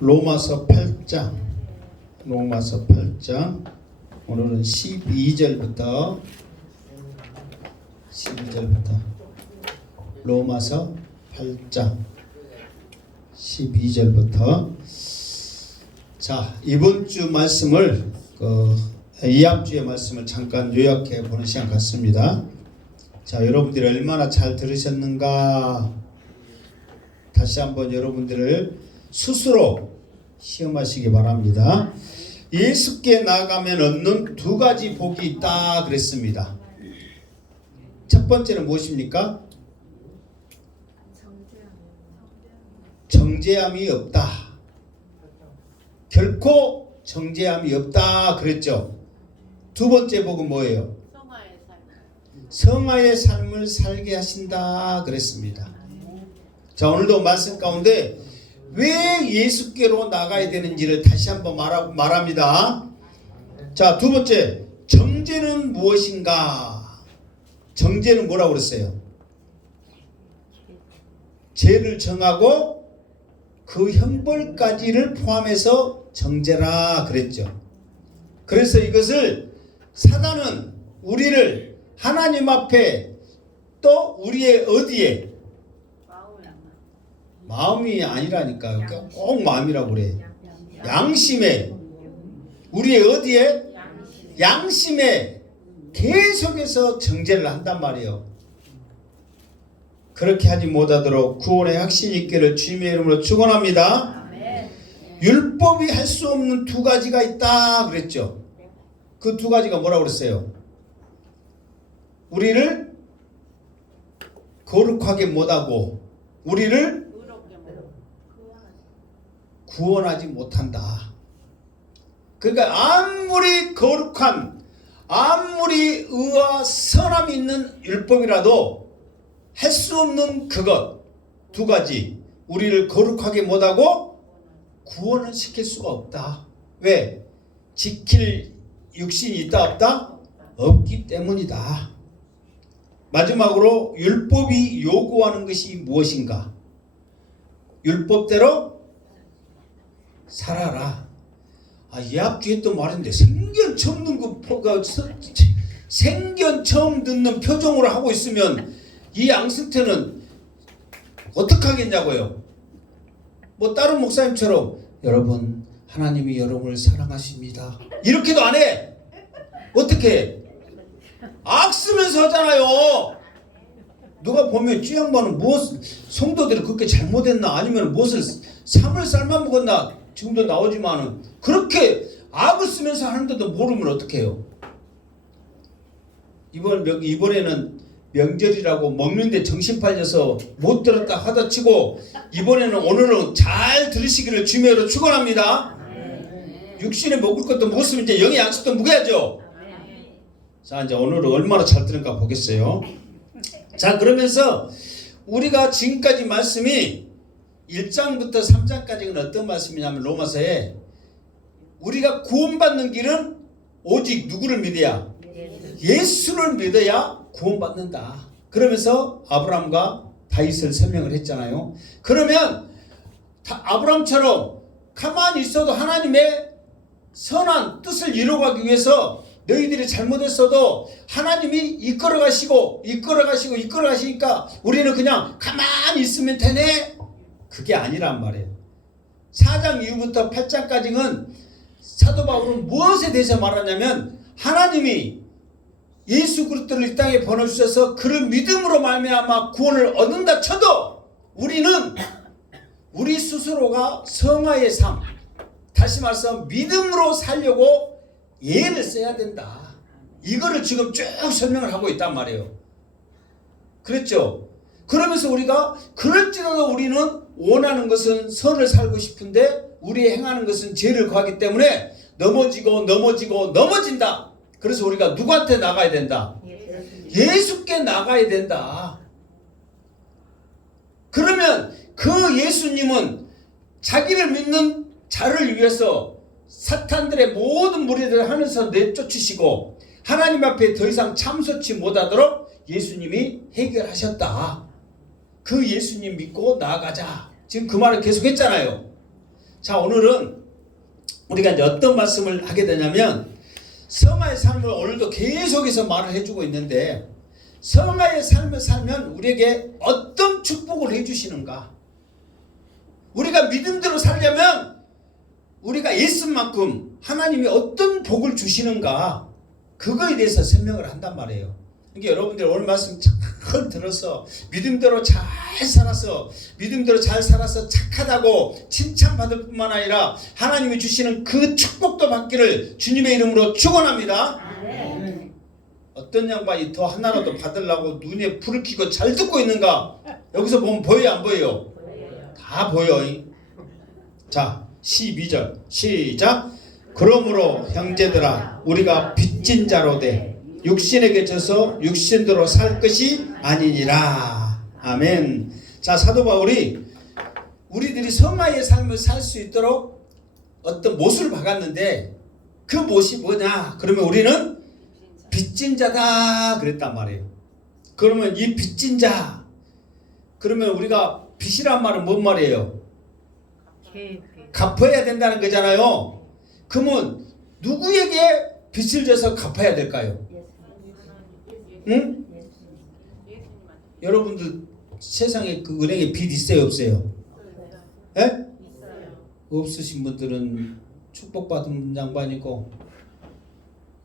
로마서 8장 오늘은 12절부터 로마서 8장 12절부터 자, 이번 주 말씀을 이학 주의 말씀을 잠깐 요약해 보는 시간 같습니다. 자, 여러분들이 얼마나 잘 들으셨는가 다시 한번 여러분들을 스스로 시험하시기 바랍니다. 예수께 나아가면 얻는 두 가지 복이 있다 그랬습니다. 첫 번째는 무엇입니까? 정죄함이 없다. 결코 정죄함이 없다 그랬죠. 두 번째 복은 뭐예요? 성화의 삶을 살게 하신다 그랬습니다. 자, 오늘도 말씀 가운데 왜 예수께로 나가야 되는지를 다시 한번 말합니다. 자, 두 번째, 정죄는 무엇인가? 정죄는 뭐라고 그랬어요? 죄를 정하고 그 형벌까지를 포함해서 정죄라 그랬죠. 그래서 이것을 사단은 우리를 하나님 앞에 또 우리의 어디에? 마음이 아니라니까요. 꼭 마음이라고 그래. 양심에, 우리의 어디에? 양심에 계속해서 정죄를 한단 말이에요. 그렇게 하지 못하도록 구원의 확신이 있기를 주님의 이름으로 축원합니다. 율법이 할 수 없는 두 가지가 있다 그랬죠. 그 두 가지가 뭐라고 그랬어요? 우리를 거룩하게 못하고 우리를 구원하지 못한다. 그러니까 아무리 거룩한, 아무리 의와 선함이 있는 율법이라도 할 수 없는 그것 두 가지, 우리를 거룩하게 못하고 구원을 시킬 수가 없다. 왜? 지킬 육신이 있다 없다? 없기 때문이다. 마지막으로 율법이 요구하는 것이 무엇인가? 율법대로 살아라. 이학 주에 또 말인데 생전 처음 듣는 표정으로 하고 있으면 이 양승태는 어떻게 하겠냐고요? 뭐 다른 목사님처럼 여러분 하나님이 여러분을 사랑하십니다 이렇게도 안 해. 어떻게 해? 악쓰면서 하잖아요. 누가 보면 쥐 양반은 무엇 성도들이 그렇게 잘못했나 아니면 무엇을 삶을 삶아 먹었나 지금도 나오지만은 그렇게 악을 쓰면서 하는데도 모르면 어떻게 해요? 이번에는 명절이라고 먹는데 정신 팔려서 못 들었다 하다 치고 오늘은 잘 들으시기를 주님으로 축원합니다. 육신에 먹을 것도 먹었으면 이제 영의 양식도 먹어야죠. 자, 이제 오늘은 얼마나 잘 들은가 보겠어요. 자, 그러면서 우리가 지금까지 말씀이 1장부터 3장까지는 어떤 말씀이냐면 로마서에 우리가 구원받는 길은 오직 누구를 믿어야? 예수를 믿어야 구원받는다. 그러면서 아브라함과 다윗을 설명을 했잖아요. 그러면 아브라함처럼 가만히 있어도 하나님의 선한 뜻을 이루어가기 위해서 너희들이 잘못했어도 하나님이 이끌어 가시니까 우리는 그냥 가만히 있으면 되네? 그게 아니란 말이에요. 4장 이후부터 8장까지는 사도 바울은 무엇에 대해서 말하냐면 하나님이 예수 그리스도를 이 땅에 보내주셔서 그를 믿음으로 말미암아 구원을 얻는다 쳐도 우리는 우리 스스로가 성화의 삶, 다시 말해서 믿음으로 살려고 예를 써야 된다. 이거를 지금 쭉 설명을 하고 있단 말이에요. 그랬죠? 그러면서 우리가 그럴지라도 우리는 원하는 것은 선을 살고 싶은데 우리 행하는 것은 죄를 구하기 때문에 넘어진다. 그래서 우리가 누구한테 나가야 된다? 예수께 나가야 된다. 그러면 그 예수님은 자기를 믿는 자를 위해서 사탄들의 모든 무리들을 하면서 내쫓으시고 하나님 앞에 더 이상 참소치 못하도록 예수님이 해결하셨다. 그 예수님 믿고 나아가자. 지금 그 말을 계속 했잖아요. 자, 오늘은 우리가 이제 어떤 말씀을 하게 되냐면 성화의 삶을 오늘도 계속해서 말을 해주고 있는데 성화의 삶을 살면 우리에게 어떤 축복을 해주시는가? 우리가 믿음대로 살려면 우리가 예수만큼 하나님이 어떤 복을 주시는가? 그거에 대해서 설명을 한단 말이에요. 그러니까 여러분들 오늘 말씀 잘 들어서 믿음대로 잘 살아서 착하다고 칭찬받을 뿐만 아니라 하나님이 주시는 그 축복도 받기를 주님의 이름으로 축원합니다. 어떤 양반이 더 하나라도 받으려고 눈에 불을 켜고 잘 듣고 있는가? 여기서 보면 보여요, 안 보여요? 다 보여. 자, 12절 시작. 그러므로 형제들아 우리가 빚진 자로 돼 육신에게 져서 육신대로 살 것이 아니니라. 아멘. 자, 사도 바울이 우리들이 성화의 삶을 살 수 있도록 어떤 못을 박았는데 그 못이 뭐냐? 그러면 우리는 빚진 자다 그랬단 말이에요. 그러면 이 빚진 자, 그러면 우리가 빚이란 말은 뭔 말이에요? 갚아야 된다는 거잖아요. 그러면 누구에게 빚을 져서 갚아야 될까요? 응? 여러분들 세상에 그 은행에 빚 있어요, 없어요? 예? 없으신 분들은 축복받은 양반이고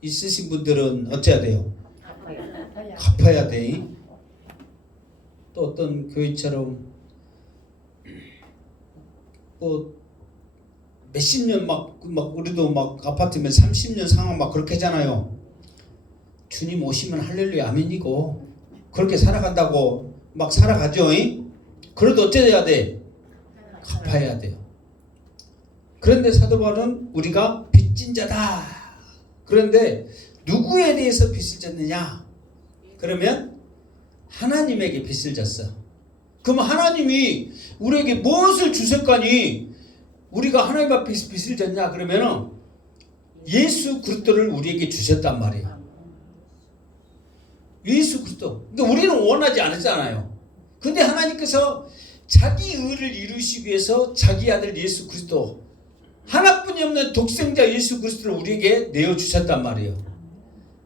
있으신 분들은 어째야 돼요? 갚아야 돼. 또 어떤 교회처럼 뭐 몇십 년 막 우리도 막 아파트면 30년 상황 막 그렇게 하잖아요. 주님 오시면 할렐루야 아멘이고 그렇게 살아간다고 막 살아가죠. 그래도 어째야 돼? 갚아야 돼요. 그런데 사도 바울은 우리가 빚진 자다. 그런데 누구에 대해서 빚을 졌느냐? 그러면 하나님에게 빚을 졌어. 그럼 하나님이 우리에게 무엇을 주셨거니 우리가 하나님 앞에 빚을 졌냐? 그러면 예수 그리스도를 우리에게 주셨단 말이에요. 예수 그리스도. 근데 우리는 원하지 않았잖아요. 근데 하나님께서 자기 의를 이루시기 위해서 자기 아들 예수 그리스도 하나뿐이 없는 독생자 예수 그리스도를 우리에게 내어주셨단 말이에요.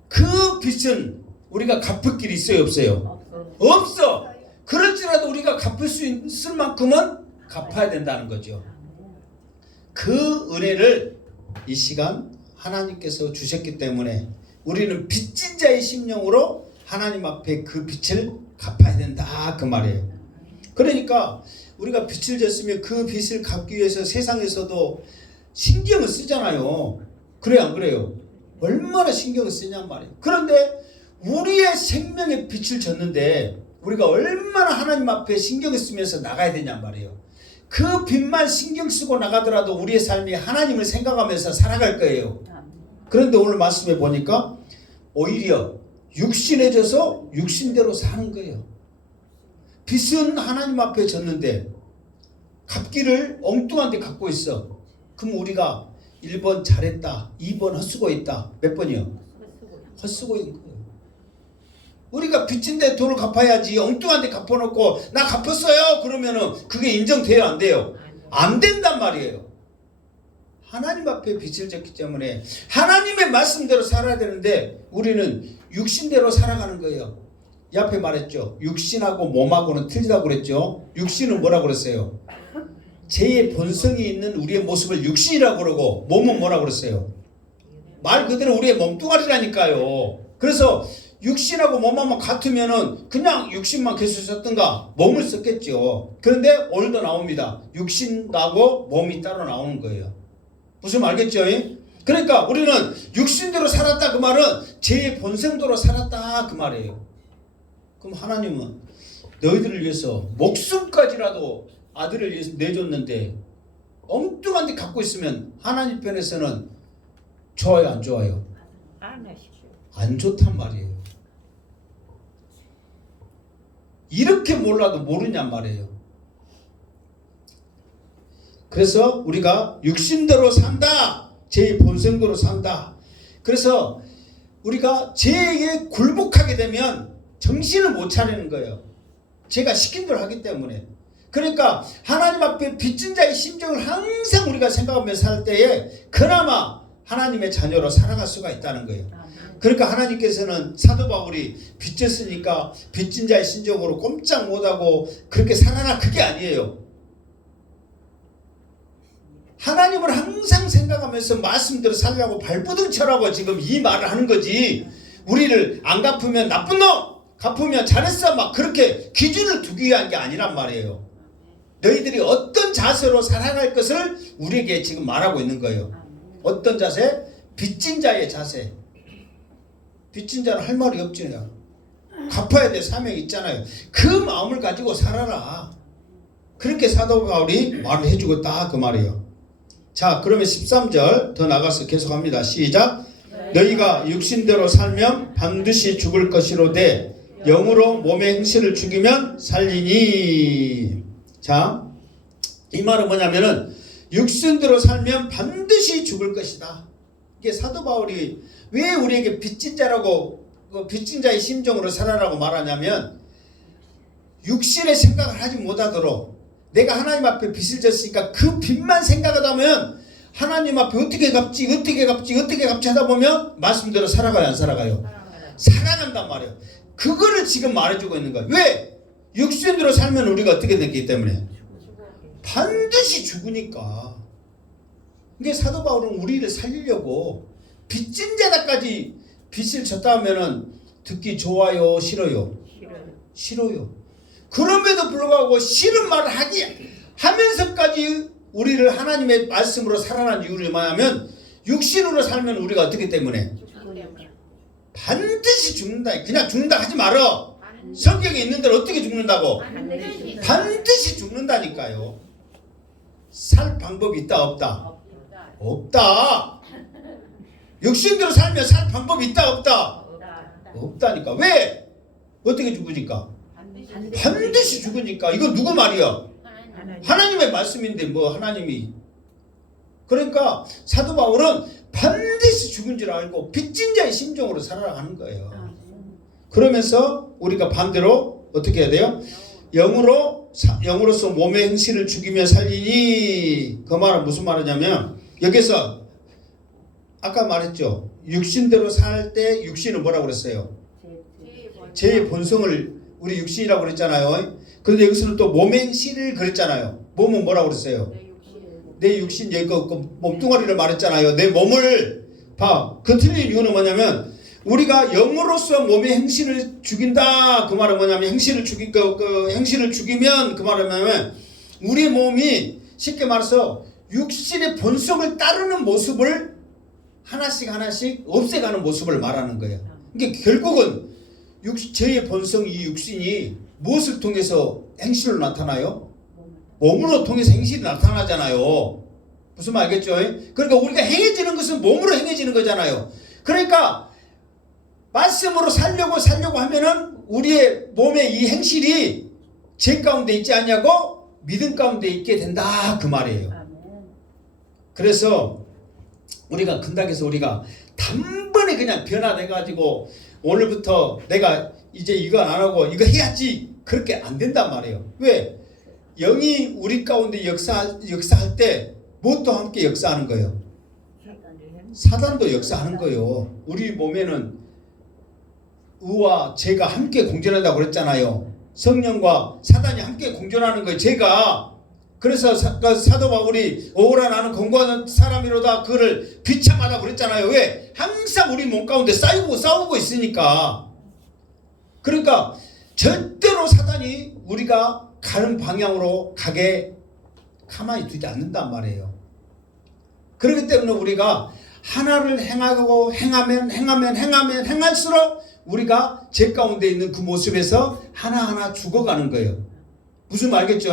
그 빚은 우리가 갚을 길이 있어요, 없어요? 없어. 그럴지라도 우리가 갚을 수 있을 만큼은 갚아야 된다는 거죠. 그 은혜를 이 시간 하나님께서 주셨기 때문에 우리는 빚진 자의 심령으로 하나님 앞에 그 빚을 갚아야 된다 그 말이에요. 그러니까 우리가 빚을 졌으면 그 빚을 갚기 위해서 세상에서도 신경을 쓰잖아요. 그래요, 안 그래요? 얼마나 신경을 쓰냔 말이에요. 그런데 우리의 생명의 빚을 졌는데 우리가 얼마나 하나님 앞에 신경을 쓰면서 나가야 되냔 말이에요. 그 빚만 신경 쓰고 나가더라도 우리의 삶이 하나님을 생각하면서 살아갈 거예요. 그런데 오늘 말씀에 보니까 오히려 육신에 져서 육신대로 사는 거예요. 빚은 하나님 앞에 졌는데 갚기를 엉뚱한 데 갖고 있어. 그럼 우리가 1번 잘했다, 2번 헛수고했다. 몇 번이요? 헛수고인 거예요. 우리가 빚진데 돈을 갚아야지. 엉뚱한 데 갚아놓고 나 갚았어요 그러면은 그게 인정돼요, 안 돼요? 안 된단 말이에요. 하나님 앞에 빚을 졌기 때문에 하나님의 말씀대로 살아야 되는데 우리는 육신대로 살아가는 거예요. 이 앞에 말했죠. 육신하고 몸하고는 틀리다고 그랬죠. 육신은 뭐라고 그랬어요? 제 본성이 있는 우리의 모습을 육신이라고 그러고 몸은 뭐라고 그랬어요? 말 그대로 우리의 몸뚱아리라니까요. 그래서 육신하고 몸하고 같으면은 그냥 육신만 계속 썼던가 몸을 썼겠죠. 그런데 오늘도 나옵니다. 육신하고 몸이 따로 나오는 거예요. 무슨 말 알겠죠? 그러니까 우리는 육신대로 살았다 그 말은 제 본성대로 살았다 그 말이에요. 그럼 하나님은 너희들을 위해서 목숨까지라도 아들을 위해서 내줬는데 엉뚱한 데 갖고 있으면 하나님 편에서는 좋아요, 안 좋아요? 안 좋단 말이에요. 이렇게 몰라도 모르냔 말이에요. 그래서 우리가 육신대로 산다. 제 본성대로 산다. 그래서 우리가 죄에 굴복하게 되면 정신을 못 차리는 거예요. 제가 시킨 대로 하기 때문에. 그러니까 하나님 앞에 빚진 자의 심정을 항상 우리가 생각하면서 살 때에 그나마 하나님의 자녀로 살아갈 수가 있다는 거예요. 그러니까 하나님께서는 사도 바울이 빚졌으니까 빚진 자의 심정으로 꼼짝 못하고 그렇게 살아라, 그게 아니에요. 하나님을 항상 생각하면서 말씀대로 살려고 발버둥쳐라고 지금 이 말을 하는 거지. 우리를 안 갚으면 나쁜 놈, 갚으면 잘했어, 막 그렇게 기준을 두기 위한 게 아니란 말이에요. 너희들이 어떤 자세로 살아갈 것을 우리에게 지금 말하고 있는 거예요. 어떤 자세? 빚진 자의 자세. 빚진 자는 할 말이 없잖아요. 갚아야 될 사명이 있잖아요. 그 마음을 가지고 살아라. 그렇게 사도 바울이 말을 해주고 딱 그 말이에요. 자, 그러면 13절 더 나가서 계속합니다. 시작. 너희가 육신대로 살면 반드시 죽을 것이로되 영으로 몸의 행실을 죽이면 살리니. 자, 이 말은 뭐냐면은 육신대로 살면 반드시 죽을 것이다. 이게 사도 바울이 왜 우리에게 빚진 자라고, 빚진 자의 심정으로 살아라고 말하냐면, 육신의 생각을 하지 못하도록, 내가 하나님 앞에 빚을 졌으니까 그 빚만 생각하다 보면 하나님 앞에 어떻게 갚지 하다 보면 말씀대로 살아가요, 안 살아가요? 살아간단 말이에요. 그거를 지금 말해주고 있는 거예요. 왜? 육신으로 살면 우리가 어떻게 됐기 때문에? 반드시 죽으니까. 이게 사도 바울은 우리를 살리려고 빚진 자다까지 빚을 졌다 하면은 듣기 좋아요, 싫어요? 싫어요. 그럼에도 불구하고 싫은 말을 하면서까지 우리를 하나님의 말씀으로 살아난 이유를 뭐냐면, 육신으로 살면 우리가 어떻기 때문에? 반드시 죽는다. 그냥 죽는다 하지 말어. 성경에 있는 대로 어떻게 죽는다고? 반드시 죽는다니까요. 살 방법이 있다, 없다? 없다. 육신대로 살면 살 방법이 있다, 없다? 없다니까. 왜? 어떻게 죽으니까? 반드시 죽으니까. 이거 누구 말이야? 하나님의 말씀인데 뭐 하나님이. 그러니까 사도 바울은 반드시 죽은 줄 알고 빚진 자의 심정으로 살아가는 거예요. 그러면서 우리가 반대로 어떻게 해야 돼요? 영으로서 몸의 행실을 죽이며 살리니. 그 말은 무슨 말이냐면, 여기서 아까 말했죠. 육신대로 살 때 육신은 뭐라고 그랬어요? 제 본성을 우리 육신이라고 그랬잖아요. 그런데 여기서는 또 몸의 행실을 그랬잖아요. 몸은 뭐라고 그랬어요? 내 육신, 여기 몸뚱아리를 말했잖아요. 내 몸을 봐. 그 틀린 이유는 뭐냐면, 우리가 영으로서 몸의 행실을 죽인다. 그 말은 뭐냐면, 행실을 죽이면 그 말은 뭐냐면, 우리 몸이 쉽게 말해서 육신의 본성을 따르는 모습을 하나씩 없애가는 모습을 말하는 거예요. 이게 결국은 저의 본성, 이 육신이 무엇을 통해서 행실로 나타나요? 몸으로 통해서 행실이 나타나잖아요. 무슨 말 알겠죠? 그러니까 우리가 행해지는 것은 몸으로 행해지는 거잖아요. 그러니까 말씀으로 살려고 하면은 우리의 몸의 이 행실이 죄 가운데 있지 않냐고? 믿음 가운데 있게 된다, 그 말이에요. 그래서 우리가 근닥에서 우리가 단번에 그냥 변화돼가지고 오늘부터 내가 이제 이거 안 하고 이거 해야지, 그렇게 안 된단 말이에요. 왜? 영이 우리 가운데 역사할 때 무엇도 함께 역사하는 거예요? 사단도 역사하는 거예요. 우리 몸에는 의와 죄가 함께 공존한다고 그랬잖아요. 성령과 사단이 함께 공존하는 거예요. 죄가. 그래서 사도 바울이 오라 나는 공고한 사람이로다 그거를 비참하다고 그랬잖아요. 왜? 항상 우리 몸 가운데 싸우고 있으니까. 그러니까 절대로 사단이 우리가 가는 방향으로 가게 가만히 두지 않는단 말이에요. 그렇기 때문에 우리가 하나를 행할수록 우리가 죄 가운데 있는 그 모습에서 하나하나 죽어가는 거예요. 무슨 말 알겠죠?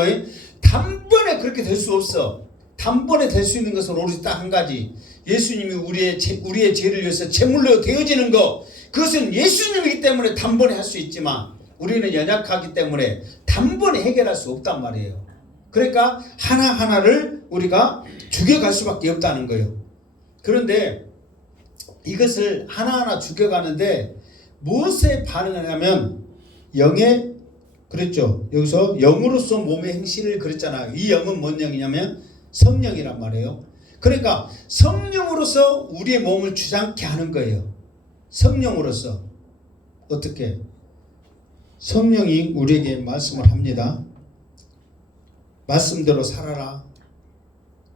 단번에 그렇게 될 수 없어. 단번에 될 수 있는 것은 오로지 딱 한 가지. 예수님이 우리의 죄를 위해서 제물로 되어지는 것. 그것은 예수님이기 때문에 단번에 할 수 있지만 우리는 연약하기 때문에 단번에 해결할 수 없단 말이에요. 그러니까 하나하나를 우리가 죽여갈 수밖에 없다는 거예요. 그런데 이것을 하나하나 죽여가는데 무엇에 반응을 하면 영의 그랬죠. 여기서 영으로서 몸의 행실을 그랬잖아요. 이 영은 뭔 영이냐면 성령이란 말이에요. 그러니까 성령으로서 우리의 몸을 주장케 하는 거예요. 성령으로서. 어떻게? 성령이 우리에게 말씀을 합니다. 말씀대로 살아라.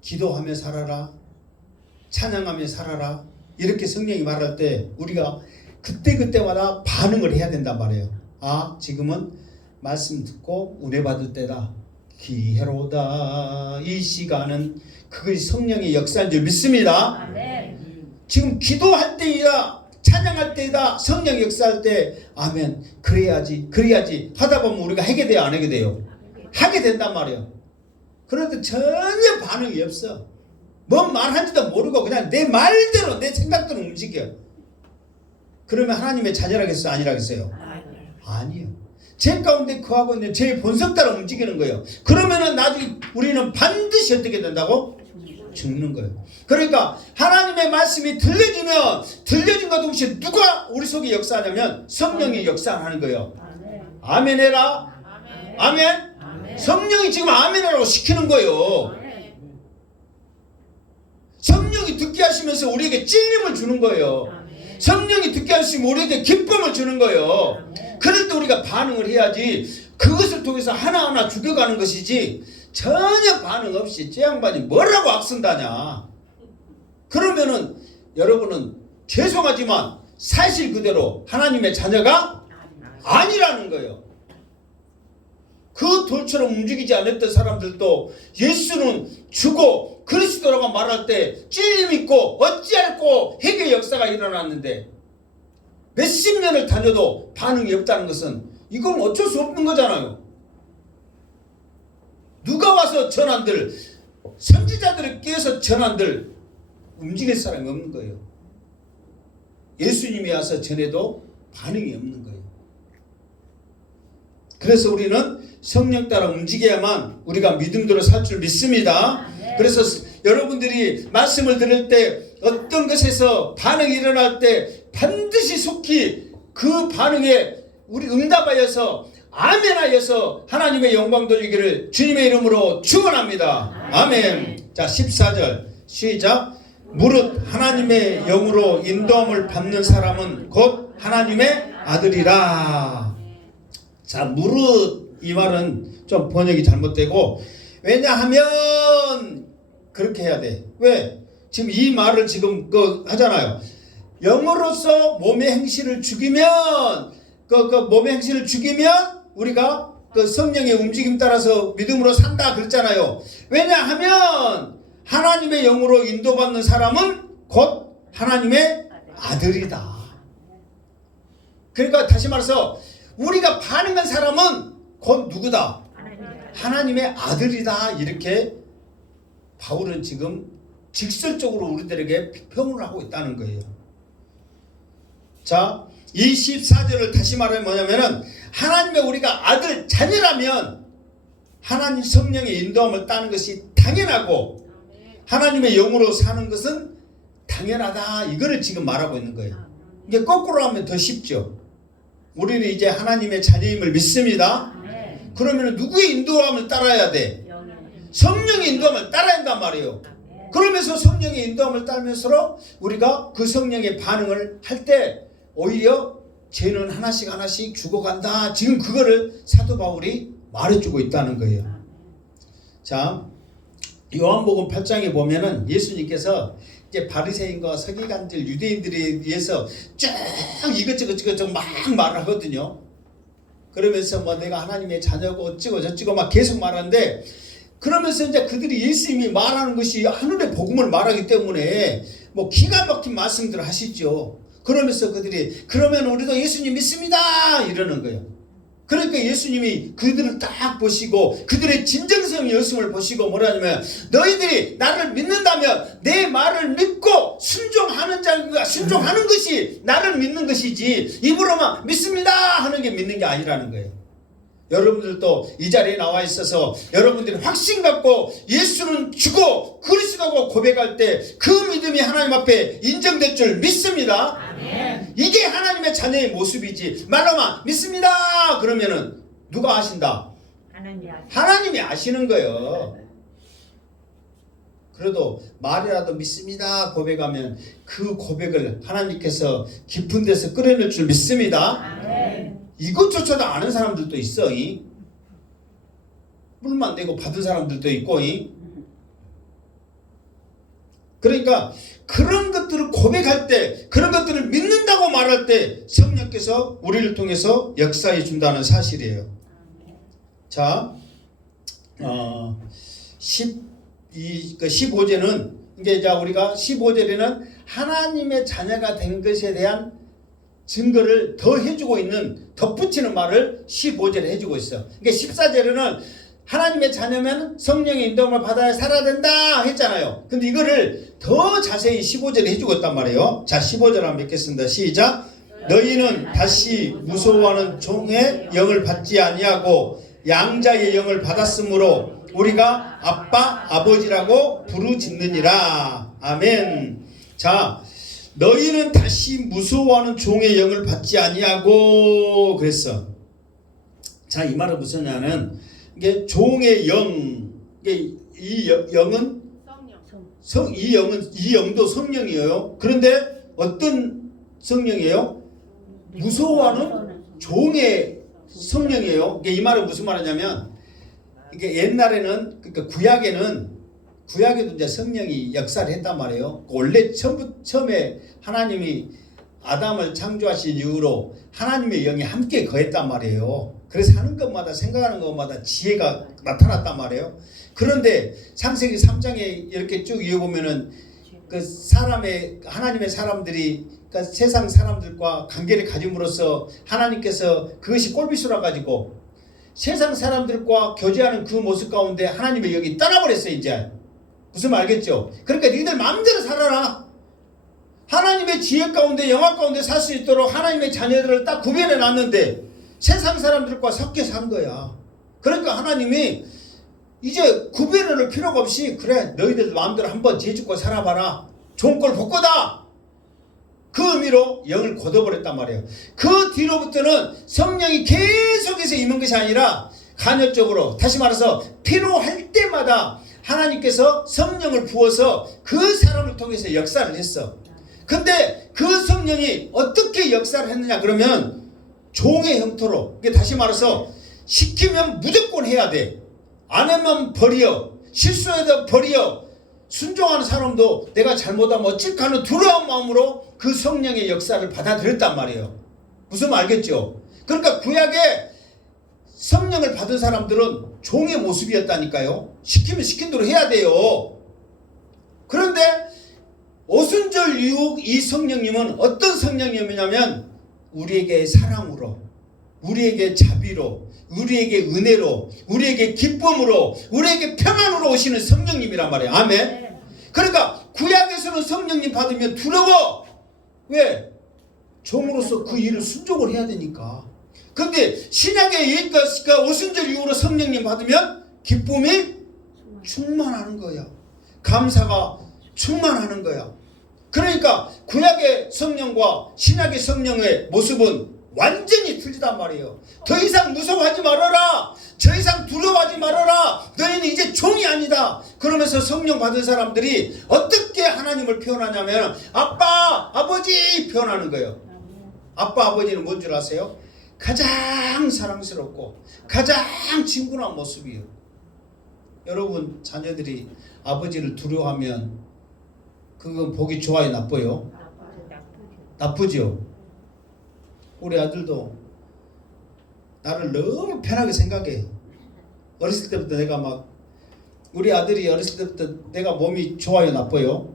기도하며 살아라. 찬양하며 살아라. 이렇게 성령이 말할 때 우리가 그때그때마다 반응을 해야 된단 말이에요. 아, 지금은 말씀 듣고 은혜 받을 때다. 기회로다. 이 시간은 그것이 성령의 역사인 줄 믿습니다. 아멘. 지금 기도할 때이다. 찬양할 때이다. 성령 역사할 때 아멘. 그래야지 하다 보면 우리가 하게 돼요, 안 하게 돼요? 하게 된단 말이에요. 그런데 전혀 반응이 없어. 뭔 말하는지도 모르고 그냥 내 말대로 내 생각대로 움직여. 그러면 하나님의 자녀라겠어요? 아니라겠어요? 아니요. 제 가운데 거하고 있는 제 본성 따라 움직이는 거예요. 그러면은 나중에 우리는 반드시 어떻게 된다고? 죽는 거예요. 그러니까 하나님의 말씀이 들려진 것 동시에 누가 우리 속에 역사하냐면 성령이 역사하는 거예요. 아멘 해라. 아멘. 성령이 지금 아멘이라고 시키는 거예요. 성령이 듣게 하시면서 우리에게 찔림을 주는 거예요. 성령이 듣게 하시면 우리에게 기쁨을 주는 거예요. 그럴 때 우리가 반응을 해야지 그것을 통해서 하나하나 죽여가는 것이지 전혀 반응 없이 제 양반이 뭐라고 악쓴다냐. 그러면은 여러분은 죄송하지만 사실 그대로 하나님의 자녀가 아니라는 거예요. 그 돌처럼 움직이지 않았던 사람들도 예수는 주고 그리스도라고 말할 때 찔림 있고 어찌할꼬 회개 역사가 일어났는데 몇십 년을 다녀도 반응이 없다는 것은 이건 어쩔 수 없는 거잖아요. 누가 와서 전한들 선지자들을 깨서 전한들 움직일 사람이 없는 거예요. 예수님이 와서 전해도 반응이 없는 거예요. 그래서 우리는 성령 따라 움직여야만 우리가 믿음대로 살 줄 믿습니다. 그래서 여러분들이 말씀을 들을 때 어떤 것에서 반응이 일어날 때 반드시 속히 그 반응에 우리 응답하여서 아멘하여서 하나님의 영광 돌리기를 주님의 이름으로 축원합니다. 아멘. 자, 14절 시작. 무릇 하나님의 영으로 인도함을 받는 사람은 곧 하나님의 아들이라. 자, 무릇 이 말은 좀 번역이 잘못되고, 왜냐하면 그렇게 해야 돼. 왜? 지금 이 말을 지금 하잖아요. 영으로서 몸의 행실을 죽이면 몸의 행실을 죽이면 우리가 그 성령의 움직임 따라서 믿음으로 산다 그랬잖아요. 왜냐하면 하나님의 영으로 인도받는 사람은 곧 하나님의 아들이다. 그러니까 다시 말해서 우리가 반응한 사람은 곧 누구다? 하나님의 아들이다. 이렇게 바울은 지금 직설적으로 우리들에게 비평을 하고 있다는 거예요. 자, 이 14절을 다시 말하면 뭐냐면은 하나님의 우리가 아들 자녀라면 하나님 성령의 인도함을 따는 것이 당연하고 하나님의 영으로 사는 것은 당연하다. 이거를 지금 말하고 있는 거예요. 이게 거꾸로 하면 더 쉽죠. 우리는 이제 하나님의 자녀임을 믿습니다. 그러면 누구의 인도함을 따라야 돼? 성령의 인도함을 따라야 한단 말이에요. 그러면서 성령의 인도함을 따르면서 우리가 그 성령의 반응을 할 때 오히려 죄는 하나씩 죽어간다. 지금 그거를 사도 바울이 말해주고 있다는 거예요. 자, 요한복음 8장에 보면은 예수님께서 이제 바리새인과 서기관들 유대인들에 의해서 쭉 이것저것 막 말을 하거든요. 그러면서 뭐 내가 하나님의 자녀고 어찌고 저찌고 막 계속 말하는데, 그러면서 이제 그들이 예수님이 말하는 것이 하늘의 복음을 말하기 때문에 뭐 기가 막힌 말씀들을 하시죠. 그러면서 그들이 그러면 우리도 예수님 믿습니다 이러는 거예요. 그러니까 예수님이 그들을 딱 보시고 그들의 진정성 여심을 보시고 뭐라냐면 너희들이 나를 믿는다면 내 말을 믿고 순종하는 자가 순종하는 것이 나를 믿는 것이지 입으로만 믿습니다 하는 게 믿는 게 아니라는 거예요. 여러분들도 이 자리에 나와 있어서 여러분들이 확신 갖고 예수는 주고 그리스도고 고백할 때 그 믿음이 하나님 앞에 인정될 줄 믿습니다. 아멘. 이게 하나님의 자녀의 모습이지 말로만 믿습니다 그러면은 누가 아신다? 하나님. 하나님이 아시는 거예요. 그래도 말이라도 믿습니다 고백하면 그 고백을 하나님께서 깊은 데서 끌어낼 줄 믿습니다. 아멘. 이것조차도 아는 사람들도 있어. 물만 내고 받은 사람들도 있고. 그러니까 그런 것들을 고백할 때, 그런 것들을 믿는다고 말할 때 성령께서 우리를 통해서 역사해 준다는 사실이에요. 자, 15제는 이게 자 우리가 15절에는 하나님의 자녀가 된 것에 대한 증거를 더 해주고 있는, 덧붙이는 말을 15절에 해주고 있어. 그러니까 14절에는 하나님의 자녀면 성령의 인도함을 받아야 살아야 된다 했잖아요. 근데 이거를 더 자세히 15절에 해주고 있단 말이에요. 자, 15절 한번 읽겠습니다. 시작. 너희는 다시 무서워하는 종의 영을 받지 아니하고 양자의 영을 받았으므로 우리가 아빠 아버지라고 부르짖느니라. 아멘. 자, 너희는 다시 무서워하는 종의 영을 받지 아니하고 그랬어. 자, 이 말은 무슨 말이냐면 이게 종의 영, 이게 이 영은 이 영도 성령이에요. 그런데 어떤 성령이에요? 무서워하는 종의 성령이에요. 이 말은 무슨 말이냐면 이게 옛날에는, 그러니까 구약에도 이제 성령이 역사를 했단 말이에요. 원래 처음에 하나님이 아담을 창조하신 이후로 하나님의 영이 함께 거했단 말이에요. 그래서 하는 것마다, 생각하는 것마다 지혜가 나타났단 말이에요. 그런데 창세기 3장에 이렇게 쭉 이어보면은 그 하나님의 사람들이, 그러니까 세상 사람들과 관계를 가짐으로써 하나님께서 그것이 꼴비수라 가지고 세상 사람들과 교제하는 그 모습 가운데 하나님의 영이 떠나버렸어요. 이제 무슨 말 알겠죠? 그러니까 니들 마음대로 살아라. 하나님의 지혜 가운데, 영화 가운데 살 수 있도록 하나님의 자녀들을 딱 구별해 놨는데 세상 사람들과 섞여 산 거야. 그러니까 하나님이 이제 구별할 필요가 없이, 그래 너희들 마음대로 한번 죄짓고 살아봐라. 좋은 꼴 볼 거다. 그 의미로 영을 걷어버렸단 말이에요. 그 뒤로부터는 성령이 계속해서 임한 것이 아니라 간헐적으로, 다시 말해서 필요할 때마다 하나님께서 성령을 부어서 그 사람을 통해서 역사를 했어. 근데 그 성령이 어떻게 역사를 했느냐 그러면 종의 형태로, 다시 말해서 시키면 무조건 해야 돼. 안 하면 버려. 실수해도 버려. 순종하는 사람도 내가 잘못하면 어찌하는 두려운 마음으로 그 성령의 역사를 받아들였단 말이에요. 무슨 말 알겠죠? 그러니까 구약에 성령을 받은 사람들은 종의 모습이었다니까요. 시키면 시킨 대로 해야 돼요. 그런데 오순절 이후 이 성령님은 어떤 성령님이냐면 우리에게 사랑으로, 우리에게 자비로, 우리에게 은혜로, 우리에게 기쁨으로, 우리에게 평안으로 오시는 성령님이란 말이에요. 아멘. 그러니까 구약에서는 성령님 받으면 두려워. 왜? 종으로서 그 일을 순종을 해야 되니까. 근데 신약의 그러니까 오순절 이후로 성령님 받으면 기쁨이 충만하는 거야. 감사가 충만하는 거야. 그러니까 구약의 성령과 신약의 성령의 모습은 완전히 틀리단 말이에요. 더 이상 무서워하지 말아라. 더 이상 두려워하지 말아라. 너희는 이제 종이 아니다. 그러면서 성령 받은 사람들이 어떻게 하나님을 표현하냐면 아빠, 아버지 표현하는 거예요. 아빠, 아버지는 뭔 줄 아세요? 가장 사랑스럽고 가장 친근한 모습이에요. 여러분 자녀들이 아버지를 두려워하면 그건 보기 좋아요, 나빠요? 나쁘죠. 우리 아들도 나를 너무 편하게 생각해. 어렸을 때부터 내가 막, 우리 아들이 어렸을 때부터 내가 몸이 좋아요, 나빠요?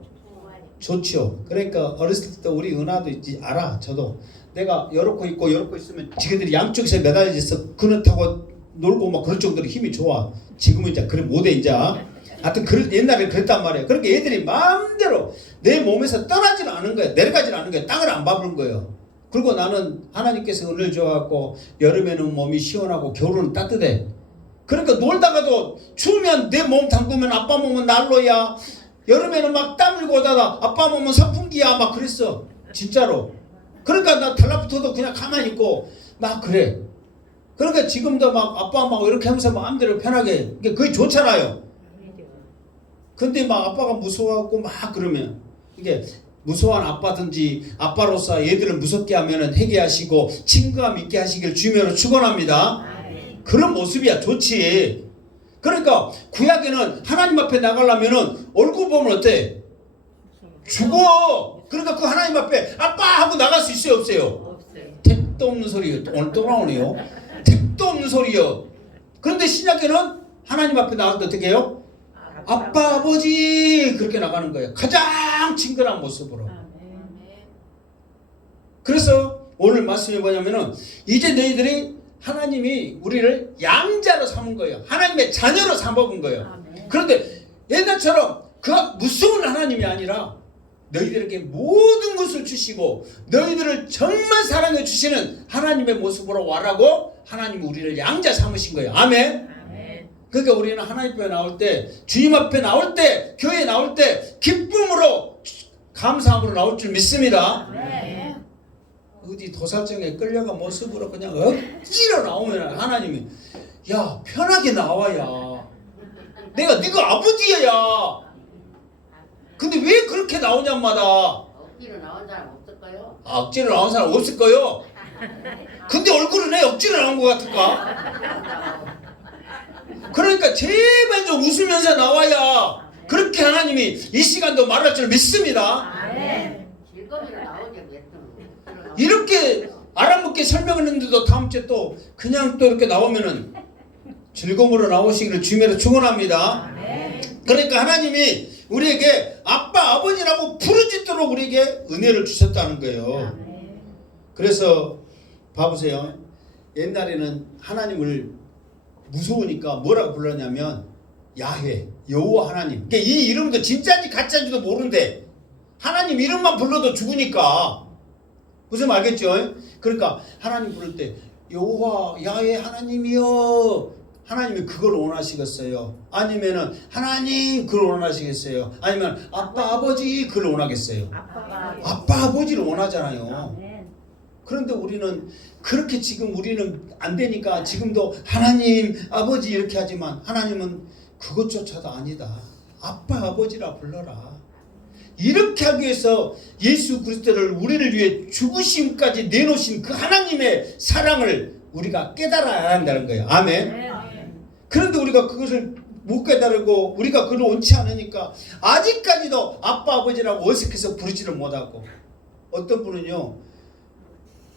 좋죠. 그러니까 어렸을 때부터 우리 은하도 있지, 알아. 저도 내가 요렇게 있고 요렇게 있으면 지그들이 양쪽에서 매달려서 그네 타고 놀고 막 그럴 정도로 힘이 좋아. 지금은 이제 그래 못해 이제. 하여튼 옛날에 그랬단 말이에요. 그러니까 애들이 마음대로 내 몸에서 떠나지는 않은 거야. 내려가지는 않은 거야. 땅을 안 밟은 거예요. 그리고 나는 하나님께서 은혜를 줘갖고 여름에는 몸이 시원하고 겨울은 따뜻해. 그러니까 놀다가도 추우면 내 몸 담그면 아빠 몸은 난로야. 여름에는 막 땀 흘리고 오다가 아빠 몸은 선풍기야. 막 그랬어. 진짜로. 그러니까 나 달라붙어도 그냥 가만히 있고 막 그래. 그러니까 지금도 막 아빠 막 이렇게 하면서 마음대로 편하게 이게 그게 좋잖아요. 근데 막 아빠가 무서워하고 막 그러면 이게 무서워한 아빠든지 아빠로서 얘들을 무섭게 하면은 회개하시고 친구감 있게 하시길 주님으로 축원합니다. 그런 모습이야 좋지. 그러니까 구약에는 하나님 앞에 나가려면은 얼굴 보면 어때? 죽어. 그러니까 그 하나님 앞에 아빠 하고 나갈 수 있어요 없어요? 없어요. 택도 없는 소리요. 오늘 또 나오네요. 택도 없는 소리요. 그런데 신약에는 하나님 앞에 나갈 때 어떻게 해요? 아빠 아버지 그렇게 나가는 거예요. 가장 친근한 모습으로. 그래서 오늘 말씀이 뭐냐면은 이제 너희들이 하나님이 우리를 양자로 삼은 거예요. 하나님의 자녀로 삼아본 거예요. 그런데 옛날처럼 그 무서운 하나님이 아니라 너희들에게 모든 것을 주시고 너희들을 정말 사랑해 주시는 하나님의 모습으로 와라고 하나님이 우리를 양자 삼으신 거예요. 아멘. 그러니까 우리는 하나님 앞에 나올 때, 주님 앞에 나올 때, 교회에 나올 때 기쁨으로 감사함으로 나올 줄 믿습니다. 어디 도살장에 끌려가 모습으로 그냥 억지로 나오면 하나님이 야 편하게 나와야 내가 네가 아버지야. 근데 왜 그렇게 나오냐마다 억지로 나온 사람 없을까요? 억지로 나온 사람 없을 거요. 근데 얼굴은 왜 억지로 나온 것 같을까? 그러니까 제발 좀 웃으면서 나와야 그렇게 하나님이 이 시간도 말할 줄 믿습니다. 즐거움으로 나오죠. 이렇게 알아먹게 설명했는데도 다음 주에 또 그냥 또 이렇게 나오면은 즐거움으로 나오시기를 주님으로 축원합니다. 그러니까 하나님이 우리에게 아빠 아버지라고 부르짖도록 우리에게 은혜를 주셨다는 거예요. 그래서 봐보세요. 옛날에는 하나님을 무서우니까 뭐라고 불렀냐면 야훼 여호와 하나님. 그러니까 이 이름도 진짜인지 가짜인지도 모르는데 하나님 이름만 불러도 죽으니까 무슨 말 알겠죠? 그러니까 하나님 부를 때 여호와 야훼 하나님이여 하나님이 그걸 원하시겠어요? 아니면은 하나님 그걸 원하시겠어요? 아니면 아빠 아버지 그걸 원하겠어요? 아빠 아버지를 원하잖아요. 그런데 우리는 그렇게 지금 우리는 안 되니까 지금도 하나님 아버지 이렇게 하지만 하나님은 그것조차도 아니다. 아빠 아버지라 불러라. 이렇게 하기 위해서 예수 그리스도를 우리를 위해 죽으심까지 내놓으신 그 하나님의 사랑을 우리가 깨달아야 한다는 거예요. 아멘. 그런데 우리가 그것을 못 깨달고 우리가 그걸 원치 않으니까 아직까지도 아빠 아버지라고 어색해서 부르지를 못하고 어떤 분은요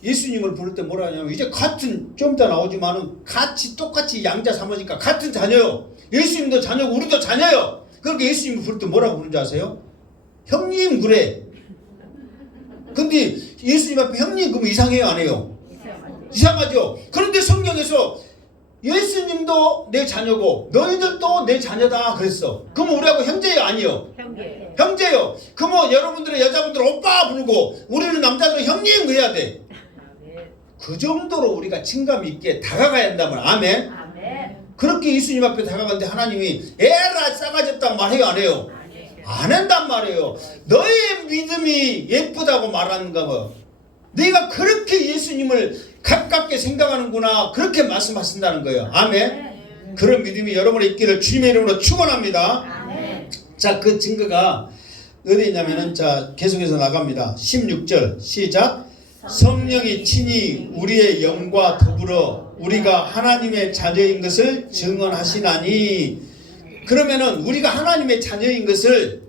예수님을 부를 때 뭐라 하냐면 이제 같은 좀 이따 나오지만은 같이 똑같이 양자 삼으니까 같은 자녀요. 예수님도 자녀고 우리도 자녀요. 그렇게 예수님을 부를 때 뭐라고 부르는지 아세요? 형님 그래. 근데 예수님 앞에 형님 그러면 이상해요 안 해요? 이상하죠. 그런데 성경에서 예수님도 내 자녀고 너희들도 내 자녀다 그랬어. 그럼 우리하고 형제예요 아니요? 형제요. 그러면 여러분들의 여자분들 오빠 부르고 우리는 남자들은 형님 그래야 돼. 그 정도로 우리가 친감 있게 다가가야 한다면 아멘. 그렇게 예수님 앞에 다가가는데 하나님이 에라 싸가지 없다고 말해요 안 해요? 안 한단 말이에요. 너의 믿음이 예쁘다고 말하는가 봐. 네가 그렇게 예수님을 가깝게 생각하는구나 그렇게 말씀하신다는 거예요. 아멘. 그런 믿음이 여러분의 있기를 주님의 이름으로 축원합니다. 자, 그 증거가 어디 있냐면은 자 계속해서 나갑니다. 16절 시작. 성령이 친히 우리의 영과 더불어 우리가 하나님의 자녀인 것을 증언하시나니. 그러면은 우리가 하나님의 자녀인 것을